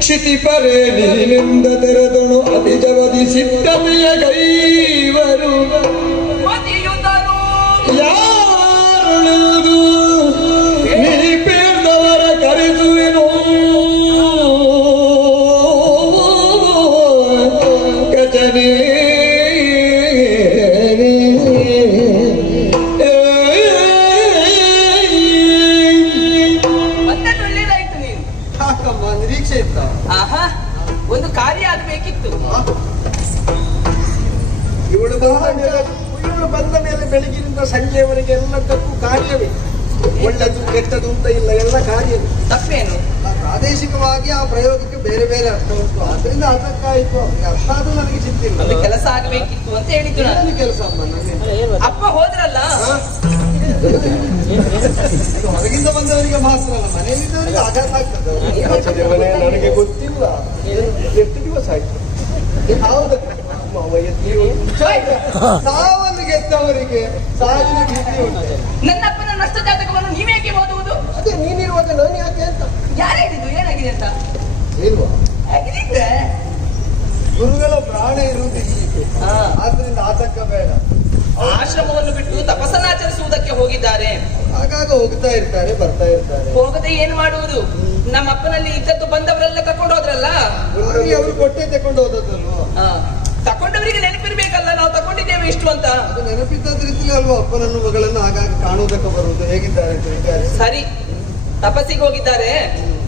ಕ್ಷಿತಿಪರೇ ನೀನಿಂದ ತೆರೆದನು ಅತಿಜವದಿ ಸಿದ್ಧಮೆಯ ಕೈವರು ಮತಿಯುತರು ಯಾರುಳಿದು ನೀ ಪೇರ್ದವರ ಕರೆಸುವೆನು ಕಚನೆ ಬಂದದೊಳ್ಳೆದಾಯ್ತು ನೀನು. ಸಾಕಮ್ಮ, ನಿರೀಕ್ಷೆ ಇತ್ತ. ಆಹಾ, ಒಂದು ಕಾರ್ಯ ಆಗ್ಬೇಕಿತ್ತು. ಇವಳು ಬಂದ ಮೇಲೆ ಬೆಳಗಿನಿಂದ ಸಂಜೆಯವರೆಗೆ ಎಲ್ಲದಕ್ಕೂ ಕಾರ್ಯವೇ. ಒಳ್ಳೆದು ಕೆಟ್ಟದು ಅಂತ ಇಲ್ಲ, ಎಲ್ಲ ಕಾರ್ಯವೇ. ತಪ್ಪೇನು? ಪ್ರಾದೇಶಿಕವಾಗಿ ಆ ಪ್ರಯೋಗಕ್ಕೆ ಬೇರೆ ಬೇರೆ ಅರ್ಥ ಉಂಟು, ಆದ್ರಿಂದ ಅರ್ಥಕ್ಕಾಯ್ತು. ಅರ್ಥ ಆದ್ರೂ ನನಗೆ ಚಿಂತಿಲ್ಲ. ಒಂದು ಕೆಲಸ ಆಗಬೇಕಿತ್ತು ಅಂತ ಹೇಳಿದ್ದು ನಾನು. ಏನು ಕೆಲಸ ಅಮ್ಮ? ನನಗೆ ಅಪ್ಪ ಹೋದ್ರಲ್ಲ, ಇದು ಹೊರಗಿಂದ ಬಂದವರಿಗೆ ಮಾತ್ರ ಅಲ್ಲ, ಮನೆಯಲ್ಲಿದ್ದವರಿಗೆ ಆಘಾತ ಆಗ್ತದೆ. ಆಚೆ ಮನೆ ನನಗೆ ಗೊತ್ತಿಲ್ಲ, ಎಷ್ಟು ದಿವಸ ಆಯ್ತು. ಹೌದು, ಸಾವನ್ನು ಗೆದ್ದವರಿಗೆ ಸಾವಿನ ಭೀತಿ ಉಂಟು. ನನ್ನಪ್ಪನ ನಷ್ಟ ಜಾತಕವನ್ನು ನೀವೇಕೆ ಓದುವುದು? ಅದೇ ನೀನಿರುವಾಗ ನಾನು ಯಾಕೆ ಅಂತ. ಯಾರು ಹೇಳಿದ್ದು ಏನಾಗಿದೆ ಅಂತ? ಇಲ್ವಾ? ಹೇಗಿದೆ? ಗುರುಗಳ ಪ್ರಾಣ ಇರುವುದಿಲ್ಲ, ಆದ್ರಿಂದ ಆತಂಕ ಬೇಡ. ಆಶ್ರಮವನ್ನು ಬಿಟ್ಟು ತಪಸ್ಸನ್ನಾಚರಿಸುವುದಕ್ಕೆ ಹೋಗಿದ್ದಾರೆ. ಆಗಾಗ ಹೋಗ್ತಾ ಇರ್ತಾರೆ, ಬರ್ತಾ ಇರ್ತಾರೆ. ಹೋಗದೆ ಏನ್ ಮಾಡುವುದು? ನಮ್ಮ ಅಪ್ಪನಲ್ಲಿ ಇದ್ದದ್ದು ಬಂದವರೆಲ್ಲ ತಕೊಂಡು ಹೋದ್ರಲ್ಲ. ಅವರು ಕೊಟ್ಟೆ ತಕೊಂಡು ಹೋದದ್ದಲ್ವ? ತಕೊಂಡವರಿಗೆ ನೆನಪಿರ್ಬೇಕಲ್ಲ, ನಾವು ತಕೊಂಡಿದ್ದೇವೆ ಇಷ್ಟು ಅಂತ. ಅದು ನೆನಪಿದ್ದದ್ರಿಂದಲೇ ಅಲ್ವಾ ಅಪ್ಪನನ್ನು ಮಗಳನ್ನು ಆಗಾಗ ಕಾಣುವುದಕ್ಕೆ ಬರುವುದು. ಹೇಗಿದ್ದಾರೆ ಅಂತ ವಿಚಾರಿಸಿ. ಸರಿ, ತಪಸ್ಸಿಗೆ ಹೋಗಿದ್ದಾರೆ.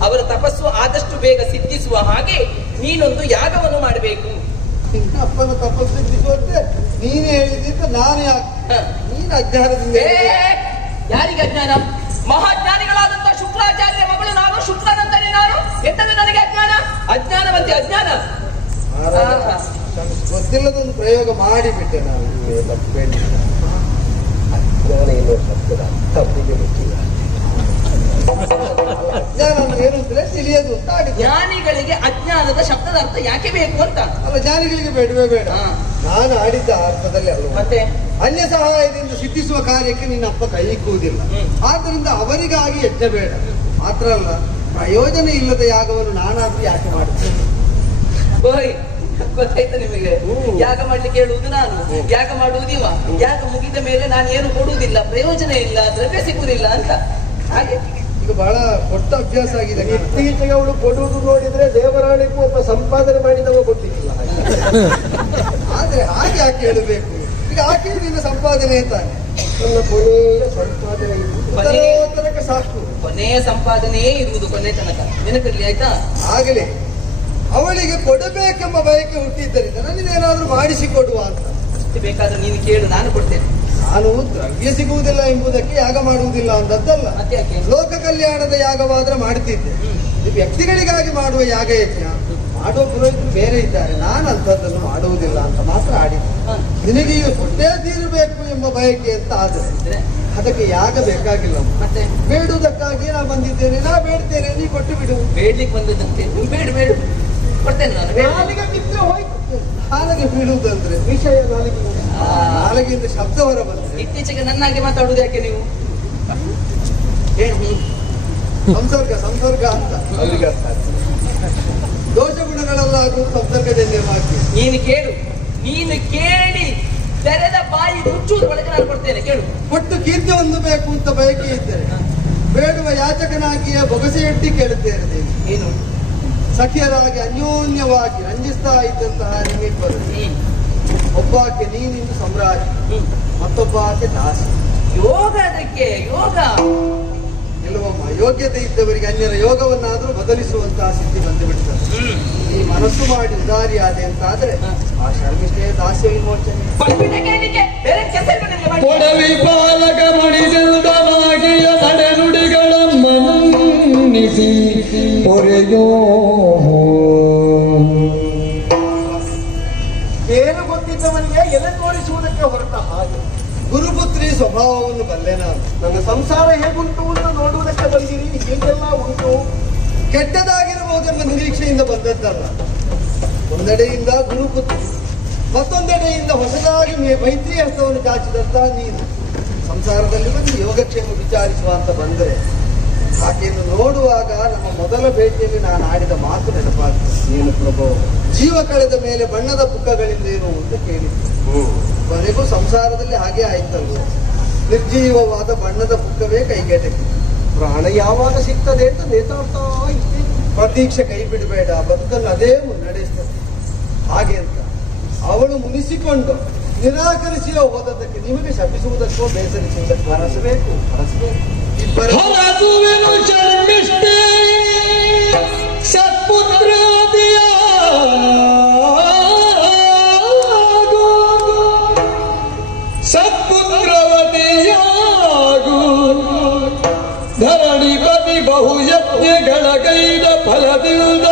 ಅವರ ತಪಸ್ಸು ಆದಷ್ಟು ಬೇಗ ಸಿದ್ಧಿಸುವ ಹಾಗೆ ನೀನೊಂದು ಯಾಗವನ್ನು ಮಾಡಬೇಕು. ನಿನ್ನ ಅಪ್ಪನ ತಪಸ್ಸು ಸಿದ್ಧಿಸುವಂತೆ ನೀನೇ ಹೇಳಿದ್ದ ನಾನು ಯಾಕೆ? ನೀನು ಅಜ್ಞಾನದಿಂದ. ಯಾರಿಗೆ ಅಜ್ಞಾನ? ಮಹಾಜ್ಞಾನಿಗಳಾದಂತಹ ಶುಕ್ರಾಚಾರ್ಯ ಮಗಳು ನಾನು, ಶುಕ್ರನಂದನೆ ನಾನು. ಎಂತದ್ದು ನನಗೆ ಅಜ್ಞಾನ? ಅಜ್ಞಾನವಂತೆ ಅಜ್ಞಾನ. ಗೊತ್ತಿಲ್ಲದೊಂದು ಪ್ರಯೋಗ ಮಾಡಿಬಿಟ್ಟೆ ನಾನು. ಅಜ್ಞಾನ ಅಂದ್ರೆ ಏನು ಅಂದ್ರೆ ತಿಳಿಯದು ಅಂತ ಆಡಿದ್ದು. ಜ್ಞಾನಿಗಳಿಗೆ ಅಜ್ಞಾನದ ಶಬ್ದದ ಅರ್ಥ ಯಾಕೆ ಬೇಕು ಅಂತ. ಅಲ್ಲ, ಜ್ಞಾನಿಗಳಿಗೆ ಬೇಡವೇ ಬೇಡ. ನಾನು ಆಡಿದ್ದ ಅರ್ಥದಲ್ಲಿ ಅಲ್ವ. ಮತ್ತೆ ಅನ್ಯ ಸಹಾಯದಿಂದ ಸಿದ್ಧಿಸುವ ಕಾರ್ಯಕ್ಕೆ ನಿನ್ನ ಅಪ್ಪ ಕೈ ಇಕ್ಕುವುದಿಲ್ಲ. ಆದ್ರಿಂದ ಅವರಿಗಾಗಿ ಯಜ್ಞ ಬೇಡ. ಮಾತ್ರ ಅಲ್ಲ, ಪ್ರಯೋಜನ ಇಲ್ಲದ ಯಾಗವನ್ನು ನಾನಾದ್ರೂ ಯಾಕೆ ಮಾಡುತ್ತೇನೆ? ಓಯ್, ಗೊತ್ತಾಯ್ತು ನಿಮಗೆ? ಯಾಗ ಮಾಡ್ಲಿಕ್ಕೆ ಹೇಳುವುದು ನಾನು, ಯಾಗ ಮಾಡುವುದಿವ. ಯಾಗ ಮುಗಿದ ಮೇಲೆ ನಾನು ಏನು ಕೊಡುವುದಿಲ್ಲ, ಪ್ರಯೋಜನ ಇಲ್ಲ, ದ್ರವ್ಯ ಸಿಗುವುದಿಲ್ಲ ಅಂತ. ಹಾಗೆ ಈಗ ಬಹಳ ಕೊಟ್ಟ ಅಭ್ಯಾಸ ಆಗಿದೆ. ಇತ್ತೀಚೆಗೆ ಅವಳು ಕೊಡುವುದು ನೋಡಿದ್ರೆ ದೇವರಾಣಿಗೂ ಒಬ್ಬ ಸಂಪಾದನೆ ಮಾಡಿದವ ಕೊಟ್ಟಿಲ್ಲ. ಆದ್ರೆ ಹಾಗೆ ಯಾಕೆ ಹೇಳಬೇಕು? ಈಗ ಆಕೆ ನಿನ್ನ ಸಂಪಾದನೆ ತಾನೆ. ನನ್ನ ಕೊನೆಯ ಸಂಪಾದನೆ ತನಕ ಸಾಕು. ಕೊನೆಯ ಸಂಪಾದನೆಯೇ ಇರುವುದು ಕೊನೆ ತನಕ, ನೆನಪಿರ್ಲಿ ಆಯ್ತಾ? ಆಗಲೇ ಅವಳಿಗೆ ಕೊಡಬೇಕೆಂಬ ಬಯಕೆ ಹುಟ್ಟಿದ್ದರಿಂದ ನನಗೇನಾದ್ರೂ ಮಾಡಿಸಿಕೊಡುವ ಅಂತ. ಅಷ್ಟು ಬೇಕಾದ್ರೆ ನೀನು ಕೇಳು, ನಾನು ಕೊಡ್ತೇನೆ. ನಾನು ದ್ರವ್ಯ ಸಿಗುವುದಿಲ್ಲ ಎಂಬುದಕ್ಕೆ ಯಾಗ ಮಾಡುವುದಿಲ್ಲ ಅಂತದ್ದಲ್ಲ. ಮತ್ತೆ ಯಾಕೆ? ಲೋಕ ಕಲ್ಯಾಣದ ಯಾಗವಾದ್ರೆ ಮಾಡ್ತಿದ್ದೆ. ಇದು ವ್ಯಕ್ತಿಗಳಿಗಾಗಿ ಮಾಡುವ ಯಾಗ ಯಜ್ಞ ಮಾಡುವ ಪುರೋಹಿತರು ಬೇರೆ ಇದ್ದಾರೆ. ನಾನು ಅಂತದ್ದನ್ನು ಮಾಡುವುದಿಲ್ಲ ಅಂತ ಮಾತ್ರ ಆಡಿದ್ದೆ. ನಿನಗೆ ಈಗ ಕೊಟ್ಟೇ ತೀರಬೇಕು ಎಂಬ ಬಯಕೆ ಅಂತ ಆದ್ರೆ ಅದಕ್ಕೆ ಯಾಗ ಬೇಕಾಗಿಲ್ಲ. ಮತ್ತೆ ಬೇಡುವುದಕ್ಕಾಗಿ ನಾ ಬಂದಿದ್ದೇನೆ, ನಾ ಬೇಡ್ತೇನೆ, ನೀ ಕೊಟ್ಟು ಬಿಡು. ಬೇಡ್ಲಿಕ್ಕೆ ಬಂದದಂತೆ ಬೇಡ ಬೇಡ ಕೊಡ್ತೇನೆ ನಾನು. ನಾಲಿಗೆ ಬಿದ್ರೆ ಹೋಯ್ತು. ಹಾಗೆ ಬೀಳುವುದಂದ್ರೆ ವಿಷಯ ನಾಲಿಗೆ ನಾಲಿಗೆಯಿಂದ ಶಬ್ದ ಹೊರ ಬಂದ್ರೆ ಇತ್ತೀಚೆಗೆ ನನ್ನಾಗೆ ಮಾತಾಡುವುದು ಯಾಕೆ ನೀವು? ಏನು ಸಂಸರ್ಗ ಅಂತ ಅವರಿಗೆ ಅರ್ಥ ಆಗ್ತದೆ. ದೋಷ ಗುಣಗಳೆಲ್ಲಾದ್ರೂ ಸಂಸರ್ಗಜನ್ಯವಾಗಿ. ನೀನು ಕೇಳು, ನೀನು ಕೇಳಿ ತೆರೆದ ಬಾಯಿ ಮುಚ್ಚುವುದು ಒಳಗೆ ನಾನು ಕೊಡ್ತೇನೆ. ಕೇಳು. ಕೊಟ್ಟು ಕೀರ್ತಿ ಹೊಂದಬೇಕು ಅಂತ ಬಯಕೆ ಇದ್ದರೆ ಬೇಡುವ ಯಾಚಕನಾಗಿಯೇ ಬೊಗಸೆಯೊಟ್ಟಿ ಕೇಳುತ್ತೇನೆ. ನೀನು ಏನು ಸಖಿಯರಾಗಿ ಅನ್ಯೋನ್ಯವಾಗಿ ರಂಜಿಸ್ತಾ ಇದ್ದಂತಹ ನಿಮ್ಮಿಬ್ಬರು, ಒಬ್ಬಾಕೆ ನೀನಿಂದು ಸಮ್ರಾಜ, ಮತ್ತೊಬ್ಬ ಆಕೆ ದಾಸಿ. ಯೋಗ, ಅದಕ್ಕೆ ಯೋಗ. ಕೆಲವೊಮ್ಮೆ ಅಯೋಗ್ಯತೆ ಇದ್ದವರಿಗೆ ಅನ್ಯರ ಯೋಗವನ್ನಾದರೂ ಬದಲಿಸುವಂತಹ ಸ್ಥಿತಿ ಬಂದು ಬಿಡ್ತದೆ. ಈ ಮನಸ್ಸು ಮಾಡಿ ಉದಾರಿಯಾದೆ ಅಂತಾದ್ರೆ ಆ ಶರ್ಮಿಷ್ಠೆಯ ದಾಸ್ಯ ವಿಮೋಚನೆ. ಕೊಡವಿ ಪಾಲಕ ಮಣಿಸಿದವಾಗಿಯ ನಡೆನುಡಿಗಳ ಮನ್ನಿಸಿ ಪೊರೆಯೋ ಏನು ಗೊತ್ತಿದ್ದವನಿಗೆ ಎಲೆ ತೋರಿಸುವುದಕ್ಕೆ ಹೊರಟ ಹಾಗೆ. ಗುರುಪುತ್ರಿ ಸ್ವಭಾವವನ್ನು ಬಲ್ಲೆ ನಾನು. ನನ್ನ ಸಂಸಾರ ಹೇಗುಂಟು ಅಂತ ನೋಡುವುದಕ್ಕೆ ಬಂದಿರಿ. ಹೀಗೆಲ್ಲ ಉಂಟು. ಕೆಟ್ಟದಾಗಿರಬಹುದೆಂಬ ನಿರೀಕ್ಷೆಯಿಂದ ಬಂದದ್ದಲ್ಲ. ಒಂದೆಡೆಯಿಂದ ಗುರುಪುತ್ರಿ, ಮತ್ತೊಂದೆಡೆಯಿಂದ ಹೊಸದಾಗಿ ಮೈತ್ರಿ ಹಸ್ತವನ್ನು ಚಾಚಿದಂತ ನೀನು ಸಂಸಾರದಲ್ಲಿ ಬಂದು ಯೋಗಕ್ಷೇಮ ವಿಚಾರಿಸುವ ಅಂತ ಬಂದರೆ ಆಕೆಯನ್ನು ನೋಡುವಾಗ ನಮ್ಮ ಮೊದಲ ಭೇಟಿಯಲ್ಲಿ ನಾನು ಆಡಿದ ಮಾತು ನೆನಪಾಗ್ತದೆ. ಏನು ಪ್ರಭು, ಜೀವ ಕಳೆದ ಮೇಲೆ ಬಣ್ಣದ ಪುಕ್ಕಗಳಿಂದೇನು ಅಂತ ಕೇಳಿದ್ದು. ಕೊನೆಗೂ ಸಂಸಾರದಲ್ಲಿ ಹಾಗೆ ಆಯ್ತಲ್ವ. ನಿರ್ಜೀವವಾದ ಬಣ್ಣದ ಪುಕ್ಕವೇ ಕೈಗೆಟಕಿ. ಪ್ರಾಣ ಯಾವಾಗ ಸಿಗ್ತದೆ ಅಂತ ನೇತಾಡ್ತಾ ಇದ್ದೆ. ಪ್ರತೀಕ್ಷೆ ಕೈ ಬಿಡಬೇಡ, ಬದುಕನ್ನು ಅದೇ ಮುನ್ನಡೆಸ್ತದೆ. ಹಾಗೆ ಅಂತ ಅವಳು ಮುನಿಸಿಕೊಂಡು ನಿರಾಕರಿಸಿಯೋ ಹೋದದ್ದಕ್ಕೆ ನಿಮಗೆ ಶಪಿಸುವುದಕ್ಕೋ ಬೇಸರಿಸುವುದಕ್ಕೋ ಹರಸಬೇಕು. ಇಬ್ಬರ ಹರಸುವೆನು ಶರ್ಮಿಷ್ಠೆ ಸತ್ಪುತ್ರವತಿಯಾಗು ಧರಣಿಪತಿ ಬಹುಯಜ್ಞಗಳ ಗೈದ ಫಲದಿಂದ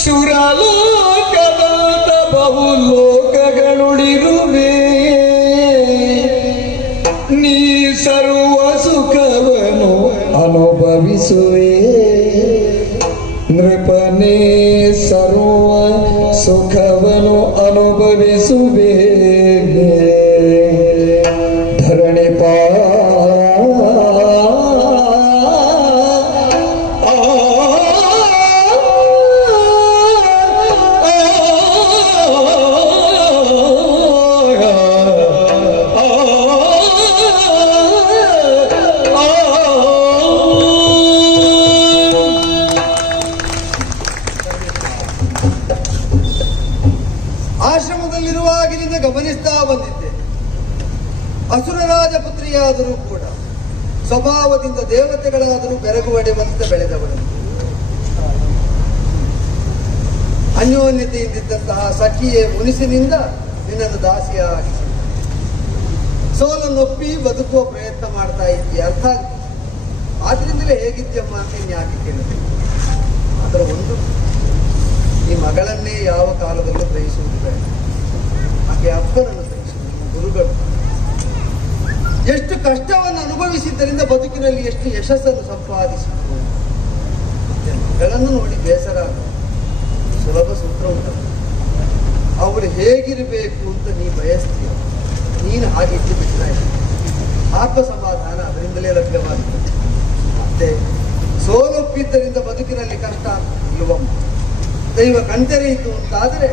ಸುರಲೋಕದಂತ ಬಹುಲೋಕಗಳುಳಿರುವೆ ನೀ ಸರ್ವ ಸುಖವನ್ನು ಅನುಭವಿಸುವೆ ನೃಪನೇ ಸರ್ವ ಸುಖವನ್ನು ಅನುಭವಿಸುವೆ ಧರಣಿ ಆಶ್ರಮದಲ್ಲಿರುವಾಗಿನಿಂದ ಗಮನಿಸ್ತಾ ಬಂದಿದ್ದೆ. ಅಸುರರಾಜ ಪುತ್ರಿಯಾದರೂ ಕೂಡ ಸ್ವಭಾವದಿಂದ ದೇವತೆಗಳಾದರೂ ಬೆರಗುವಡೆವಂತೆ ಬೆಳೆದವಳು. ಅನ್ಯೋನ್ಯತೆಯಿಂದಿದ್ದಂತಹ ಸಖಿಯೇ ಮುನಿಸಿನಿಂದ ನಿನ್ನನ್ನು ದಾಸಿಯಾಗಿಸಿ ಸೋಲನ್ನೊಪ್ಪಿ ಬದುಕುವ ಪ್ರಯತ್ನ ಮಾಡ್ತಾ ಇದ್ದೀಯ. ಅರ್ಥ ಆಗ್ತದೆ. ಆದ್ರಿಂದಲೇ ಹೇಗಿದ್ಯಮ್ಮ ಅಂತ ಇನ್ಯಾಕೆ ಕೇಳಿದೆ. ಅದರ ಒಂದು, ಈ ಮಗಳನ್ನೇ ಯಾವ ಕಾಲದಲ್ಲೂ ಗ್ರಹಿಸುವುದು ಬೇಡ. ಆಕೆ ಅಪ್ಪನನ್ನು ಗ್ರಹಿಸುವುದು. ಗುರುಗಳು ಎಷ್ಟು ಕಷ್ಟವನ್ನು ಅನುಭವಿಸಿದ್ದರಿಂದ ಬದುಕಿನಲ್ಲಿ ಎಷ್ಟು ಯಶಸ್ಸನ್ನು ಸಂಪಾದಿಸಿದ್ರು. ಮಗಳನ್ನು ನೋಡಿ ಬೇಸರ ಸುಲಭ ಸೂತ್ರ ಉಂಟು. ಅವಳು ಹೇಗಿರಬೇಕು ಅಂತ ನೀ ಬಯಸ್ತೀಯ, ನೀನು ಹಾಗಿದ್ದು ಬಿಡ್ತಾ ಇದ್ದ ಆತ್ಮ ಸಮಾಧಾನ ಅದರಿಂದಲೇ ಲಭ್ಯವಾಗ್ತದೆ. ಮತ್ತೆ ಸೋಲೊಪ್ಪಿದ್ದರಿಂದ ಬದುಕಿನಲ್ಲಿ ಕಷ್ಟ ಇಲ್ಲವಮ್ಮ. ದೈವ ಕಣ್ತೆರೆಯಿತು ಅಂತಾದರೆ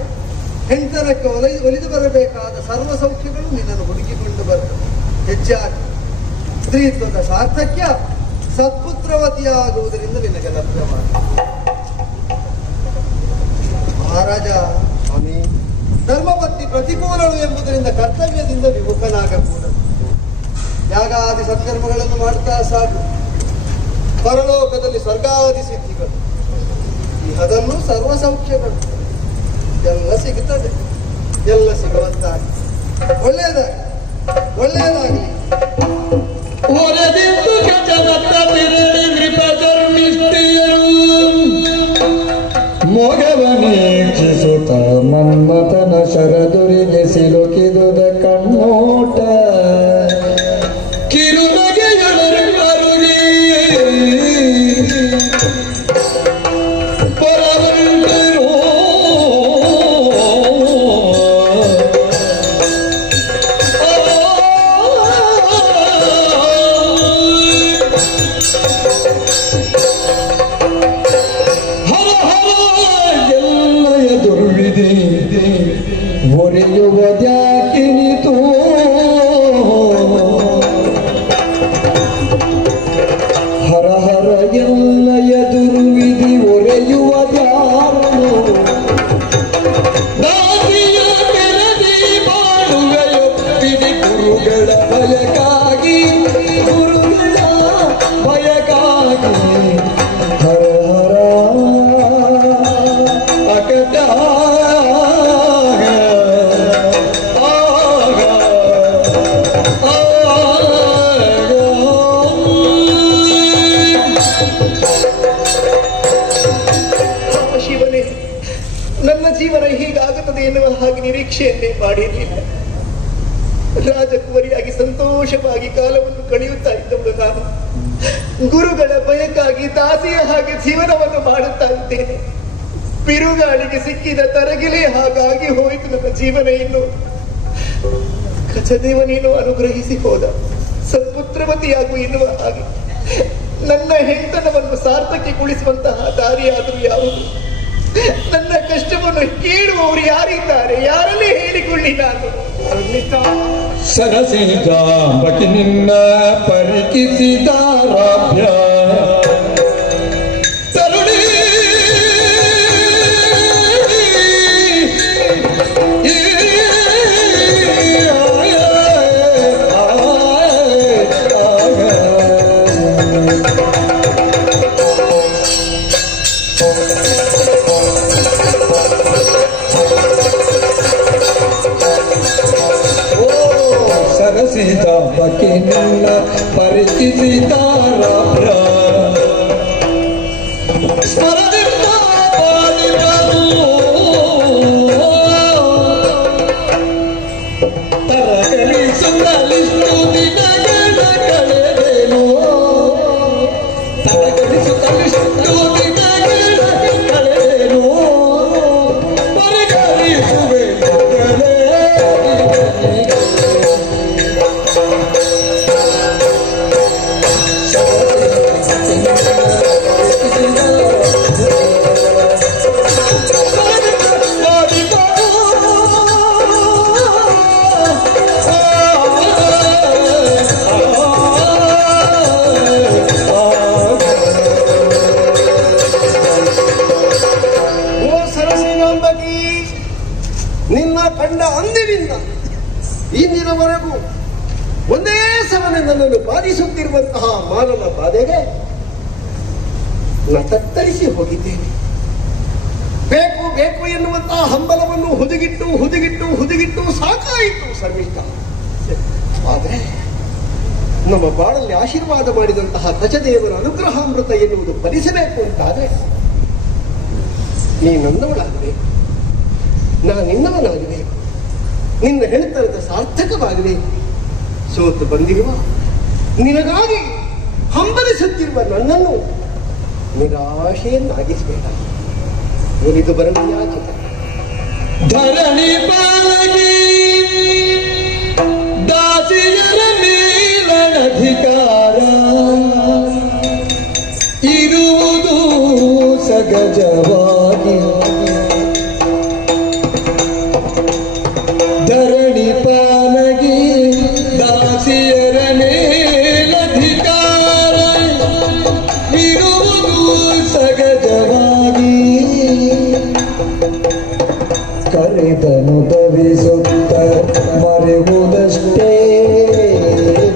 ಹೆಂಡತನಕ್ಕೆ ಒಲಿದು ಬರಬೇಕಾದ ಸರ್ವ ಸೌಖ್ಯಗಳು ನಿನ್ನನ್ನು ಹುಡುಕಿಕೊಂಡು ಬರ್ತವೆ. ಹೆಚ್ಚಾಗಿ ಸ್ತ್ರೀತ್ವದ ಸಾರ್ಥಕ್ಯ ಸತ್ಪುತ್ರವತಿಯಾಗುವುದರಿಂದ ನಿನಗೆ ಲಭ್ಯವಾಗುತ್ತದೆ. ಮಹಾರಾಜ ಸ್ವಾಮಿ, ಧರ್ಮಪತ್ನಿ ಪ್ರತಿಕೂಲಳು ಎಂಬುದರಿಂದ ಕರ್ತವ್ಯದಿಂದ ವಿಮುಖನಾಗಕೂಡದು. ಯಾಗಾದಿ ಸತ್ಕರ್ಮಗಳನ್ನು ಮಾಡ್ತಾ ಸಾಗು. ಪರಲೋಕದಲ್ಲಿ ಸ್ವರ್ಗಾದಿ ಸಿದ್ಧಿಗಳು, ಅದನ್ನು ಸರ್ವ ಸೌಖ್ಯಗಳು ಎಲ್ಲ ಸಿಗುತ್ತದೆ. ಎಲ್ಲ ಸಿಗುವಂತಾಗಿ ಒಳ್ಳೆಯದಾಗಲಿ. ಒರೆದಿದ್ದು ಗಜವತ್ತ ತಿರುಳಿ ನೃಪಧರ್ಮಿಷ್ಠೆಯರು ಮೊಗವನೀಕ್ಷಿಸುತ್ತ ಮನ್ಮಥನ ಶರದುರಿಗೆ ಸಿಲುಕಿದುದ ಕಣ್ಣೋಟ ಕಿರುನಗೆಯೊಳರು ಅರುಗಿ ಪರವಂಟರು ಒರೆಯುವುದ್ಯಾಕಿನಿತು ಹರ ಹರ ಎಲ್ಲ ಎದುರುವಿಧಿ ಒರೆಯುವುದ್ಯಾರು ದಾಸಿಯ ಕೆರದಿ ಬಾಳುವೆಯೊಪ್ಪಿದಿ ಗುರುಗಳ ಭಯಕ್ಕಾಗಿ ಗುರುಗಳ ಭಯ ಜೀವನ ಹೀಗಾಗುತ್ತದೆ ಎನ್ನುವ ಹಾಗೆ ನಿರೀಕ್ಷೆಯನ್ನೇ ಮಾಡಿರಲಿಲ್ಲ. ರಾಜಕುವರಿಯಾಗಿ ಸಂತೋಷವಾಗಿ ಕಾಲವನ್ನು ಕಳೆಯುತ್ತಾ ಇದ್ದವಳು ನಾನು ಗುರುಗಳ ಭಯಕ್ಕಾಗಿ ದಾಸಿಯ ಹಾಗೆ ಜೀವನವನ್ನು ಮಾಡುತ್ತಾ ಇದ್ದೇನೆ. ಬಿರುಗಾಳಿಗೆ ಸಿಕ್ಕಿದ ತರಗಿಲೆ ಹಾಗಾಗಿ ಹೋಯಿತು ನನ್ನ ಜೀವನ. ಇನ್ನು ಕಚದೇವ ನೀನು ಅನುಗ್ರಹಿಸಿ ಹೋದ, ಸತ್ಪುತ್ರವತಿಯಾಗು ಎನ್ನುವ ಹಾಗೆ ನನ್ನ ಹೆಂಡತನವನ್ನು ಸಾರ್ಥಕ್ಯಗೊಳಿಸುವಂತಹ ದಾರಿಯಾದರೂ ಯಾವುದು? ನನ್ನ ಕಷ್ಟವನ್ನು ಕೇಳುವವರು ಯಾರಿದ್ದಾರೆ? ಯಾರಲ್ಲೇ ಹೇಳಿಕೊಳ್ಳಿ ನಾನು. ಸರಸಿಜಾಂಬಕಿ ನಿನ್ನ ಪರಿಕಿಸಿದಾರಾಭ್ಯ ತರುಣಿ ಸರಸಿಜಾಂಬಕಿ ನಿನ್ನ ಪರಿಕಿಸಿದಾರಾಭ್ಯ ಸ್ಮರದಿಂದ ಬಾಲಿದರು ತರಗಳಿಸುತ್ತಲಿಷ್ಟು ದಿನಗಳ ಕಳೆದೇನೋ ತರಗಳಿಸುತ್ತಲಿಷ್ಟು ದಿನಗಳ ಕಳೆದೇನೋ ಪರಿಗಣಿಸುವೆ ನಿನ್ನ ಕಂಡ ಅಂದಿನಿಂದ ಇಂದಿನವರೆಗೂ ಒಂದೇ ಸಮನೆ ನನ್ನನ್ನು ಬಾಧಿಸುತ್ತಿರುವಂತಹ ಮಾನವ ಬಾಧೆಗೆ ತತ್ತರಿಸಿ ಹೋಗಿದ್ದೇನೆ. ಬೇಕು ಬೇಕು ಎನ್ನುವಂತಹ ಹಂಬಲವನ್ನು ಹುದುಗಿಟ್ಟು ಹುದುಗಿಟ್ಟು ಹುದುಗಿಟ್ಟು ಸಾಕಾಯಿತು ಸರ್ವಿಷ್ಟ. ಆದರೆ ನಮ್ಮ ಬಾಳಲ್ಲಿ ಆಶೀರ್ವಾದ ಮಾಡಿದಂತಹ ಕಚದೇವರ ಅನುಗ್ರಹಾಮೃತ ಎನ್ನುವುದು ಫಲಿಸಬೇಕು ಅಂತಾದ್ರೆ ನೀ ನನ್ನವಳಾಗಬೇಕು, ನಾನು ನಿನ್ನವನಾಗಬೇಕು, ನಿನ್ನ ಹೆಣ್ತನದ ಸಾರ್ಥಕವಾಗಬೇಕು. ಸೋತು ಬಂದಿರುವ ನಿನಗಾಗಿ ಹಂಬಲಿಸುತ್ತಿರುವ ನನ್ನನ್ನು ನಿರಾಶೆಯನ್ನಾಗಿಸಬೇಡ. ಮುರಿದು ಬರಲು ಯಾಚಿತ ಧರಣಿ ಪಾಲಗಿ ದಾಸಿಯರ ಮೇಲನಧಿಕಾರ ಇರುವುದು ಸಗಜವಾಗಿ. ಧರಣಿ ಪಾಲಗಿ ದಾಸಿಯರ ಮೇಲಧಿಕಾರ ಇರುವುದು ಸಗಜವಾಗಿ. ಕರೆದನು ದವಿಸುತ್ತ ಮರೆಯುವುದಷ್ಟೇ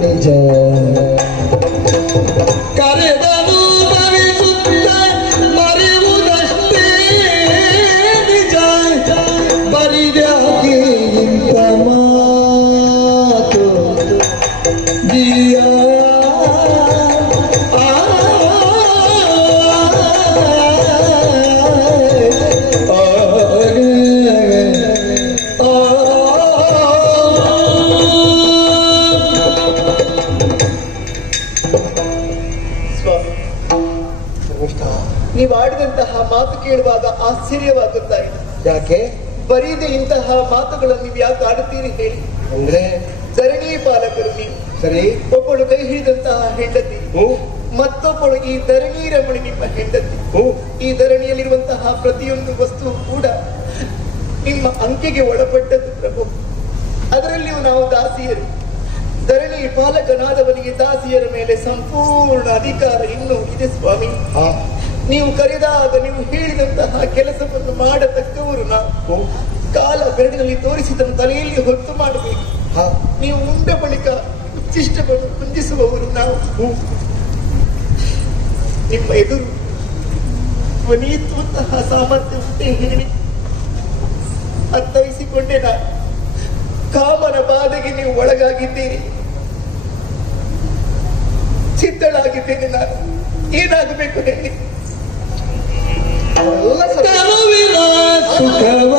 ನಿಜ. ಕರೆದನು ದವಿಸುತ್ತ ಮರೆಯುವುದಷ್ಟೇ ನಿಜ. ಬರಿದಾಗಿ ಇಂಥ ಮಾತು ಜಿಯ ನೀವು ಆಡಿದಂತಹ ಮಾತು ಕೇಳುವಾಗ ಆಶ್ಚರ್ಯವಾಗುತ್ತಾ ಇದೆ. ಯಾಕೆ? ಬರೀದೆ ಇಂತಹ ಮಾತುಗಳನ್ನು ನೀವು ಯಾಕೆ ಆಡುತ್ತೀರಿ ಹೇಳಿ? ಅಂದ್ರೆ ಧರಣಿ ಪಾಲಕರು ನೀವು. ಸರಿ, ಒಬ್ಬಳು ಕೈ ಹಿಡಿದಂತಹ ಹೆಂಡತಿ, ಮತ್ತೊಬ್ಬಳು ಈ ಧರಣಿ ರಮಣಿ ನಿಮ್ಮ ಹೆಂಡತಿ. ಈ ಧರಣಿಯಲ್ಲಿರುವಂತಹ ಪ್ರತಿಯೊಂದು ವಸ್ತು ಕೂಡ ನಿಮ್ಮ ಅಂಕೆಗೆ ಒಳಪಟ್ಟದ್ದು ಪ್ರಭು. ಅದರಲ್ಲಿಯೂ ನಾವು ದಾಸಿಯರು. ಧರಣಿ ಪಾಲಕನಾದವನಿಗೆ ದಾಸಿಯರ ಮೇಲೆ ಸಂಪೂರ್ಣ ಅಧಿಕಾರ ಇನ್ನೂ ಇದೆ ಸ್ವಾಮಿ. ನೀವು ಕರೆದಾಗ ನೀವು ಹೇಳಿದಂತಹ ಕೆಲಸವನ್ನು ಮಾಡತಕ್ಕವರು ನಾವು. ಕಾಲ ಬೆರಳಿನಲ್ಲಿ ತೋರಿಸಿದನ್ನು ತಲೆಯಲ್ಲಿ ಹೊತ್ತು ಮಾಡಬೇಕು. ನೀವು ಉಂಡ ಬಳಿಕ ಉಚ್ಚಿಷ್ಟವನ್ನು ಹೊಂದಿಸುವವರು ನಾವು. ನಿಮ್ಮ ಎದುರು ಧ್ವನಿಯುವಂತಹ ಸಾಮರ್ಥ್ಯ ಉಂಟೆ ಹೇಳಿ ಅರ್ಥೈಸಿಕೊಂಡೆ. ನಾನು ಕಾಮನ ಬಾಧೆಗೆ ನೀವು ಒಳಗಾಗಿದ್ದೀರಿ, ಚಿತ್ತಳಾಗಿದ್ದೇನೆ. ನಾನು ಏನಾಗಬೇಕು ಹೇಳಿ? ತನುವಿನ ಸುಖವ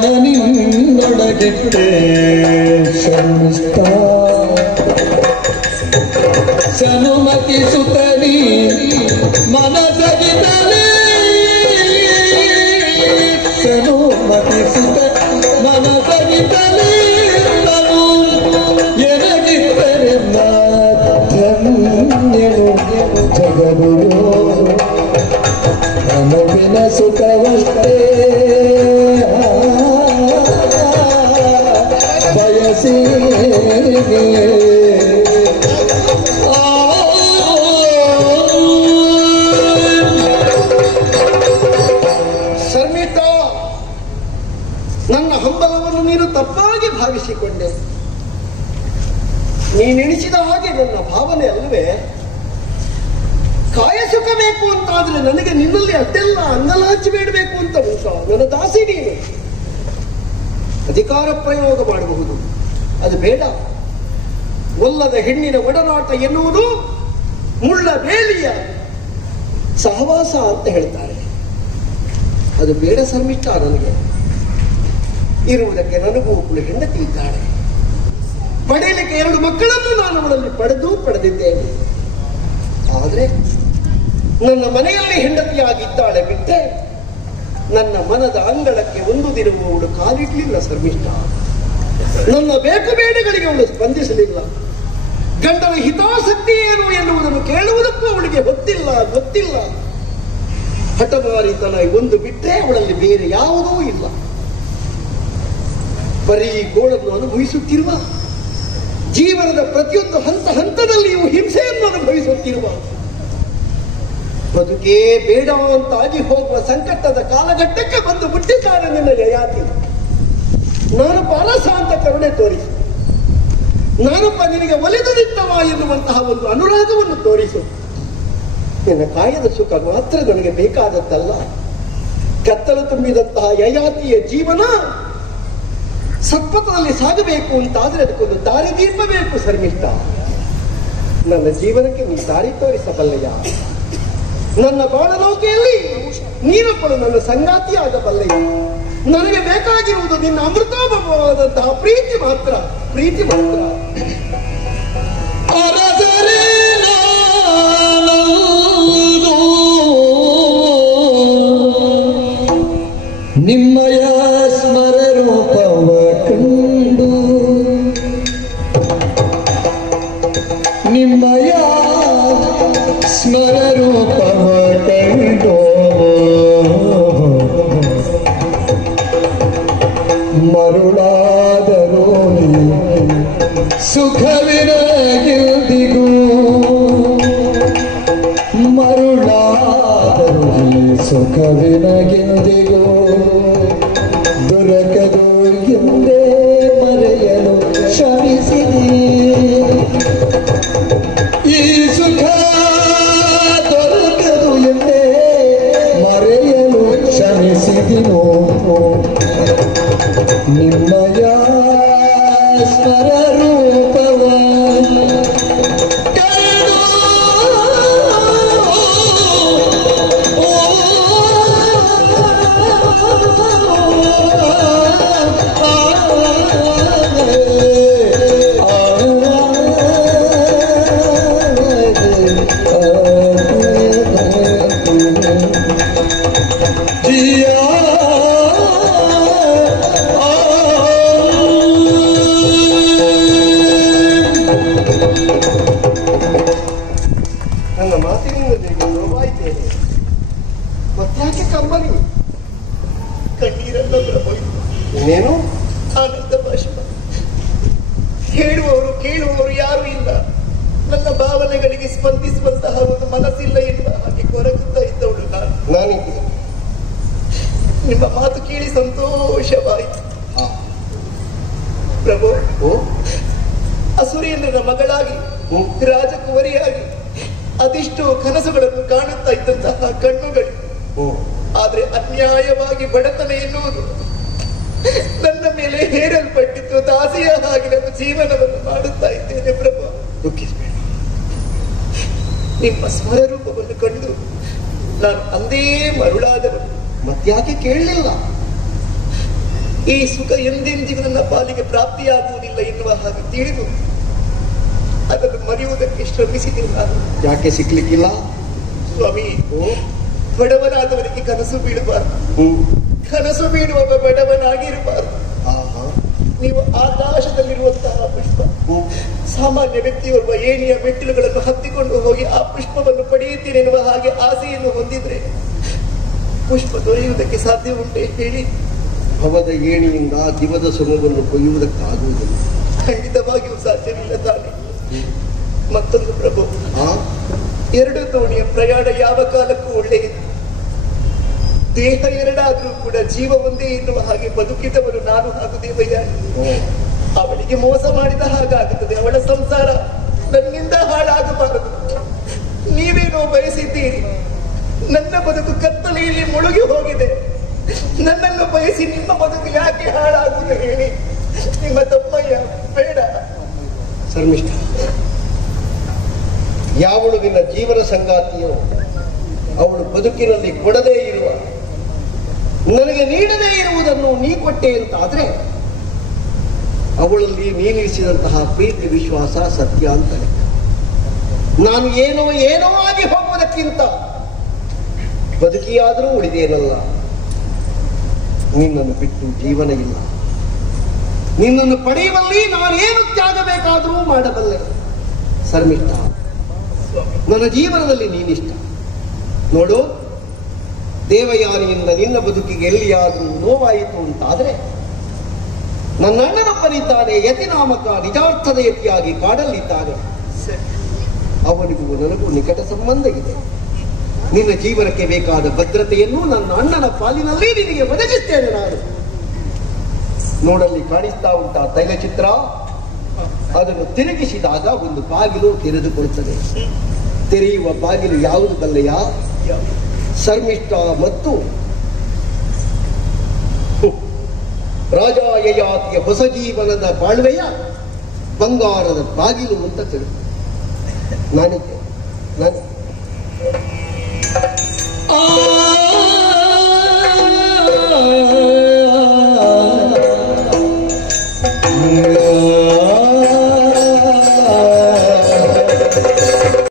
ಮನ ನಿನ್ನೊಳಗಿಟ್ಟೆ ಶರ್ಮಿಷ್ಟ ಶನುಮತಿ ಸುತನಿ ಮನಸಗಿತಲೇ ಶನುಮತಿ ಸುತ ಮನಸಗಿತಲೇ ತನು ಎನಗಿತ್ತರೆ ಧನ್ಯನು ಜಗದುರು ಅನುವಿನ ಸುಖವಷ್ಟೇ ಬಯಸಿ ಶರ್ಮಿತ, ನನ್ನ ಹಂಬಲವನ್ನು ನೀನು ತಪ್ಪಾಗಿ ಭಾವಿಸಿಕೊಂಡೆ. ನೀನೆಣಿಸಿದ ಹಾಗೆ ನನ್ನ ಭಾವನೆ ಅಲ್ಲವೇ? ಕಾಯ ಸುಖ ಬೇಕು ಅಂತಾದ್ರೆ ನನಗೆ ನಿನ್ನಲ್ಲಿ ಅಷ್ಟೆಲ್ಲ ಅಂಗಲಾಚಿ ಬೇಡಬೇಕು ಅಂತ ಉಂಟು. ನನ್ನ ದಾಸಿ ನೀನು. ಅಧಿಕಾರ ಪ್ರಯೋಗ ಮಾಡಬಹುದು, ಅದು ಬೇಡ. ಒಲ್ಲದ ಹೆಣ್ಣಿನ ಒಡನಾಟ ಎನ್ನುವುದು ಮುಳ್ಳ ಬೇಲಿಯ ಸಹವಾಸ ಅಂತ ಹೇಳ್ತಾರೆ. ಅದು ಬೇಡ ಶರ್ಮಿಷ್ಠ. ನನಗೆ ಇರುವುದಕ್ಕೆ ನನಗೂ ಒಬ್ಬಳು ಹೆಂಡತಿ ಇದ್ದಾಳೆ. ಪಡೆಯಲಿಕ್ಕೆ 2 ಮಕ್ಕಳನ್ನು ನಾನು ಅವಳಲ್ಲಿ ಪಡೆದಿದ್ದೇನೆ. ಆದರೆ ನನ್ನ ಮನೆಯಲ್ಲಿ ಹೆಂಡತಿಯಾಗಿದ್ದಾಳೆ ಬಿಟ್ಟೆ ನನ್ನ ಮನದ ಅಂಗಳಕ್ಕೆ ಒಂದು ದಿನವೂ ಅವಳು ಕಾಲಿಡ್ಲಿಲ್ಲ ಶರ್ಮಿಷ್ಠ. ನನ್ನ ಬೇಕು ಬೇಡಗಳಿಗೆ ಅವಳು ಸ್ಪಂದಿಸಲಿಲ್ಲ. ಗಂಡನ ಹಿತಾಸಕ್ತಿ ಏನು ಎನ್ನುವುದನ್ನು ಕೇಳುವುದಕ್ಕೂ ಅವಳಿಗೆ ಗೊತ್ತಿಲ್ಲ. ಹಠಮಾರಿತನ ಒಂದು ಬಿಟ್ಟರೆ ಅವಳಲ್ಲಿ ಬೇರೆ ಯಾವುದೂ ಇಲ್ಲ. ಬರೀ ಗೋಳನ್ನು ಅನುಭವಿಸುತ್ತಿರುವ, ಜೀವನದ ಪ್ರತಿಯೊಂದು ಹಂತದಲ್ಲಿಯೂ ಹಿಂಸೆಯನ್ನು ಅನುಭವಿಸುತ್ತಿರುವ, ಬದುಕೇ ಬೇಡ ಅಂತಾಗಿ ಹೋಗುವ ಸಂಕಟದ ಕಾಲಘಟ್ಟಕ್ಕೆ ಬಂದು ಮುಟ್ಟಿದ್ದಾನೆ ನಿನ್ನ ಯಯಾತಿ. ನಾನೊಬ್ಬ ಅರಸ ಅಂತ ಕರುಣೆ ತೋರಿಸು. ನಾನೊಬ್ಬ ನಿನಗೆ ಒಲಿದು ನಿಂತವ ಎನ್ನುವಂತಹ ಒಂದು ಅನುರಾಗವನ್ನು ತೋರಿಸು. ನಿನ್ನ ಕಾಯದ ಸುಖ ಮಾತ್ರ ನನಗೆ ಬೇಕಾದದ್ದಲ್ಲ. ಕತ್ತಲು ತುಂಬಿದಂತಹ ಯಯಾತಿಯ ಜೀವನ ಸತ್ಪಥದಲ್ಲಿ ಸಾಗಬೇಕು ಅಂತಾದ್ರೆ ಅದಕ್ಕೊಂದು ದಾರಿದೀಪ ಬೇಕು ಶರ್ಮಿಷ್ಠ. ನನ್ನ ಜೀವನಕ್ಕೆ ನೀ ದಾರಿ ತೋರಿಸಬಲ್ಲೆಯ? ನನ್ನ ಬಾಳನೌಕೆಯಲ್ಲಿ ನೀನೊಬ್ಬಳು ನನ್ನ ಸಂಗಾತಿಯಾಗಬಲ್ಲೆಯ? ನನಗೆ ಬೇಕಾಗಿರುವುದು ನಿನ್ನ ಅಮೃತೋಪಮವಾದಂತಹ ಪ್ರೀತಿ ಮಾತ್ರ. ನಿಮ್ಮಯ ಸ್ಮರ ರೂಪವ ಕಂಡು, ನಿಮ್ಮಯ ಸ್ಮರ ರೂಪವ ಕಂಡು ಮರುಳಾದರೂ ಸುಖವಿನ ಗೆಲ್ದಿಗೂ, ಮರುಳಾದರೂ ಸುಖವಿನ ಗೆಲ್ದಿಗೂ ದೊರಕದು ಎಂದೇ ಮರೆಯಲು ಶ್ರಮಿಸಿದೆ. ಈ ಸುಖ ದೊರಕದು ಎಂದೇ ಮರೆಯಲು ಶ್ರಮಿಸಿದಿನೋ ನಿಮ್ಮಯ ಸ್ಮರ ರೂಪವ ನನ್ನ ಮಾತಿನಿಂದ ನಿನಗೆ ನೋವಾಯಿತೇನೆ. ಮತ್ತ್ಯಾಕೆ ಕಂಬನಿ? ಕಣ್ಣೀರಲ್ಲ ಪ್ರಭೋಯ್ತು. ಇನ್ನೇನು? ಆನಂದ ಭಾಷಣ. ಹೇಳುವವರು ಕೇಳುವವರು ಯಾರು ಇಲ್ಲ. ನನ್ನ ಭಾವನೆಗಳಿಗೆ ಸ್ಪಂದಿಸುವಂತಹ ಒಂದು ಮನಸ್ಸಿಲ್ಲ ಎನ್ನುವ ಹಾಗೆ ಕೊರಗುತ್ತಾ ಇದ್ದವಳು ನಾನಿದ್ದೆ. ನಿಮ್ಮ ಮಾತು ಕೇಳಿ ಸಂತೋಷವಾಯಿತು ಪ್ರಭು. ಅಸುರೇಂದ್ರನ ಮಗಳಾಗಿ ರಾಜಕುವರಿಯಾಗಿ ಅದೆಷ್ಟೋ ಕನಸುಗಳನ್ನು ಕಾಣುತ್ತಾ ಇದ್ದಂತಹ ಕಣ್ಣುಗಳು, ಆದ್ರೆ ಅನ್ಯಾಯವಾಗಿ ಬಡತನ ಎನ್ನುವುದು ನನ್ನ ಮೇಲೆ ಹೇರಲ್ಪಟ್ಟಿತ್ತು. ದಾಸಿಯ ಹಾಗೆ ನನ್ನ ಜೀವನವನ್ನು ಮಾಡುತ್ತಾ ಇದ್ದೇನೆ ಪ್ರಭು. ದುಃಖಿಸಬೇಡ. ನಿಮ್ಮ ಸ್ಮರರೂಪವನ್ನು ಕಂಡು ನಾನು ಅಂದೇ ಮರುಳಾದವನು. ಮತ್ತ್ಯಾಕೆ ಕೇಳಲಿಲ್ಲ? ಈ ಸುಖ ಎಂದೆಂದಿಗೂ ನನ್ನ ಪಾಲಿಗೆ ಪ್ರಾಪ್ತಿಯಾಗುವುದಿಲ್ಲ ಎನ್ನುವ ಹಾಗೆ ತಿಳಿದು ಅದನ್ನು ಮರೆಯುವುದಕ್ಕೆ ಶ್ರಮಿಸಿದ್ದೀನಿ ನಾನು. ಯಾಕೆ ಸಿಗ್ಲಿಕ್ಕಿಲ್ಲ ಸ್ವಾಮಿ? ಬಡವನಾದವನಿಗೆ ಕನಸು ಬೀಳಬಾರದು, ಕನಸು ಬೀಳುವ ಬಡವನಾಗಿರಬಾರದು. ನೀವು ಆಕಾಶದಲ್ಲಿರುವಂತಹ ಪುಷ್ಪ, ಸಾಮಾನ್ಯ ವ್ಯಕ್ತಿಯೊಬ್ಬ ಏಣಿಯ ಮೆಟ್ಟಿಲುಗಳನ್ನು ಹತ್ತಿಕೊಂಡು ಹೋಗಿ ಆ ಪುಷ್ಪವನ್ನು ಪಡೆಯುತ್ತೇನೆ ಎನ್ನುವ ಹಾಗೆ ಆಸೆಯನ್ನು ಹೊಂದಿದ್ರೆ ಪುಷ್ಪ ದೊರೆಯುವುದಕ್ಕೆ ಸಾಧ್ಯ ಉಂಟೆ ಹೇಳಿ? ಭವದ ಏಣಿಯಿಂದ ದಿವದ ಸೊಮವನ್ನು ಕೊಯ್ಯುವುದಕ್ಕಾಗುವುದಿಲ್ಲ. ಖಂಡಿತವಾಗಿಯೂ ಸಾಧ್ಯವಿಲ್ಲ ತಾನೆ. ಮತ್ತೊಂದು ಪ್ರಭು, ಎರಡು ದೋಣಿಯ ಪ್ರಯಾಣ ಯಾವ ಕಾಲಕ್ಕೂ ಒಳ್ಳೆಯದು. ದೇಹ ಎರಡಾದ್ರೂ ಕೂಡ ಜೀವ ಒಂದೇ ಎನ್ನುವ ಹಾಗೆ ಬದುಕಿದವನು ನಾನು ಹಾಗೂ ದೇವಯ್ಯ. ಅವಳಿಗೆ ಮೋಸ ಮಾಡಿದ ಹಾಗಾಗುತ್ತದೆ. ಅವಳ ಸಂಸಾರ ನನ್ನಿಂದ ಹಾಳಾಗಬಾರದು. ನೀವೇನೋ ಬಯಸಿದ್ದೀರಿ, ನನ್ನ ಬದುಕು ಕತ್ತಲೆಯಲ್ಲಿ ಮುಳುಗಿ ಹೋಗಿದೆ. ನನ್ನನ್ನು ಬಯಸಿ ನಿಮ್ಮ ಬದುಕು ಯಾಕೆ ಹಾಳಾಗುವುದು ಹೇಳಿ? ನಿಮ್ಮ ತಮ್ಮಯ್ಯ ಬೇಡ. ಶರ್ಮಿಷ್ಠ, ಯಾವಳು ನಿನ್ನ ಜೀವನ ಸಂಗಾತಿಯೋ ಅವಳು ಬದುಕಿನಲ್ಲಿ ಕೊಡದೇ ಇರುವ, ನನಗೆ ನೀಡದೇ ಇರುವುದನ್ನು ನೀ ಕೊಟ್ಟೆ ಅಂತಾದ್ರೆ ಅವಳಲ್ಲಿ ನೀನಿರಿಸಿದಂತಹ ಪ್ರೀತಿ ವಿಶ್ವಾಸ ಸತ್ಯ ಅಂತ ಲೆಕ್ಕ. ನಾನು ಏನೋ ಆಗಿ ಹೋಗುವುದಕ್ಕಿಂತ ಬದುಕಿಯಾದರೂ ಉಳಿದೇನಲ್ಲ. ನಿನ್ನನ್ನು ಬಿಟ್ಟು ಜೀವನ ಇಲ್ಲ. ನಿನ್ನನ್ನು ಪಡೆಯುವಲ್ಲಿ ನಾನೇನು ತ್ಯಾಗ ಬೇಕಾದರೂ ಮಾಡಬಲ್ಲೆ. ಶರ್ಮಿಷ್ಠ, ನನ್ನ ಜೀವನದಲ್ಲಿ ನೀನಿಷ್ಟ. ನೋಡು, ದೇವಯಾನಿಯಿಂದ ನಿನ್ನ ಬದುಕಿಗೆ ಎಲ್ಲಿಯಾದರೂ ನೋವಾಯಿತು ಅಂತಾದ್ರೆ ನನ್ನ ಅಣ್ಣನೊಬ್ಬನಿದ್ದಾನೆ, ಯತಿನಾಮಕ, ನಿಜಾರ್ಥದ ಯತಿಯಾಗಿ ಕಾಡಲ್ಲಿದ್ದಾನೆ. ಅವನಿಗೂ ನನಗೂ ನಿಕಟ ಸಂಬಂಧ ಇದೆ. ನಿನ್ನ ಜೀವನಕ್ಕೆ ಬೇಕಾದ ಭದ್ರತೆಯನ್ನು ನನ್ನ ಅಣ್ಣನ ಪಾಲಿನಲ್ಲಿ ನಿನಗೆ ಒದಗಿಸ್ತೇನೆ ನಾನು. ನೋಡಲ್ಲಿ ಕಾಣಿಸ್ತಾ ಉಂಟಾ ತೈಲಚಿತ್ರ? ಅದನ್ನು ತಿರುಗಿಸಿದಾಗ ಒಂದು ಬಾಗಿಲು ತೆರೆದುಕೊಳ್ಳುತ್ತದೆ. ತೆರೆಯುವ ಬಾಗಿಲು ಯಾವುದು ಬಲ್ಲೆಯ? ಶರ್ಮಿಷ್ಠ ಮತ್ತು ರಾಜ ಯಯಾತಿಯ ಹೊಸ ಜೀವನದ ಬಾಳ್ವೆಯ ಬಂಗಾರದ ಬಾಗಿಲು ಅಂತ ತಿಳಿದು ನನಗೆ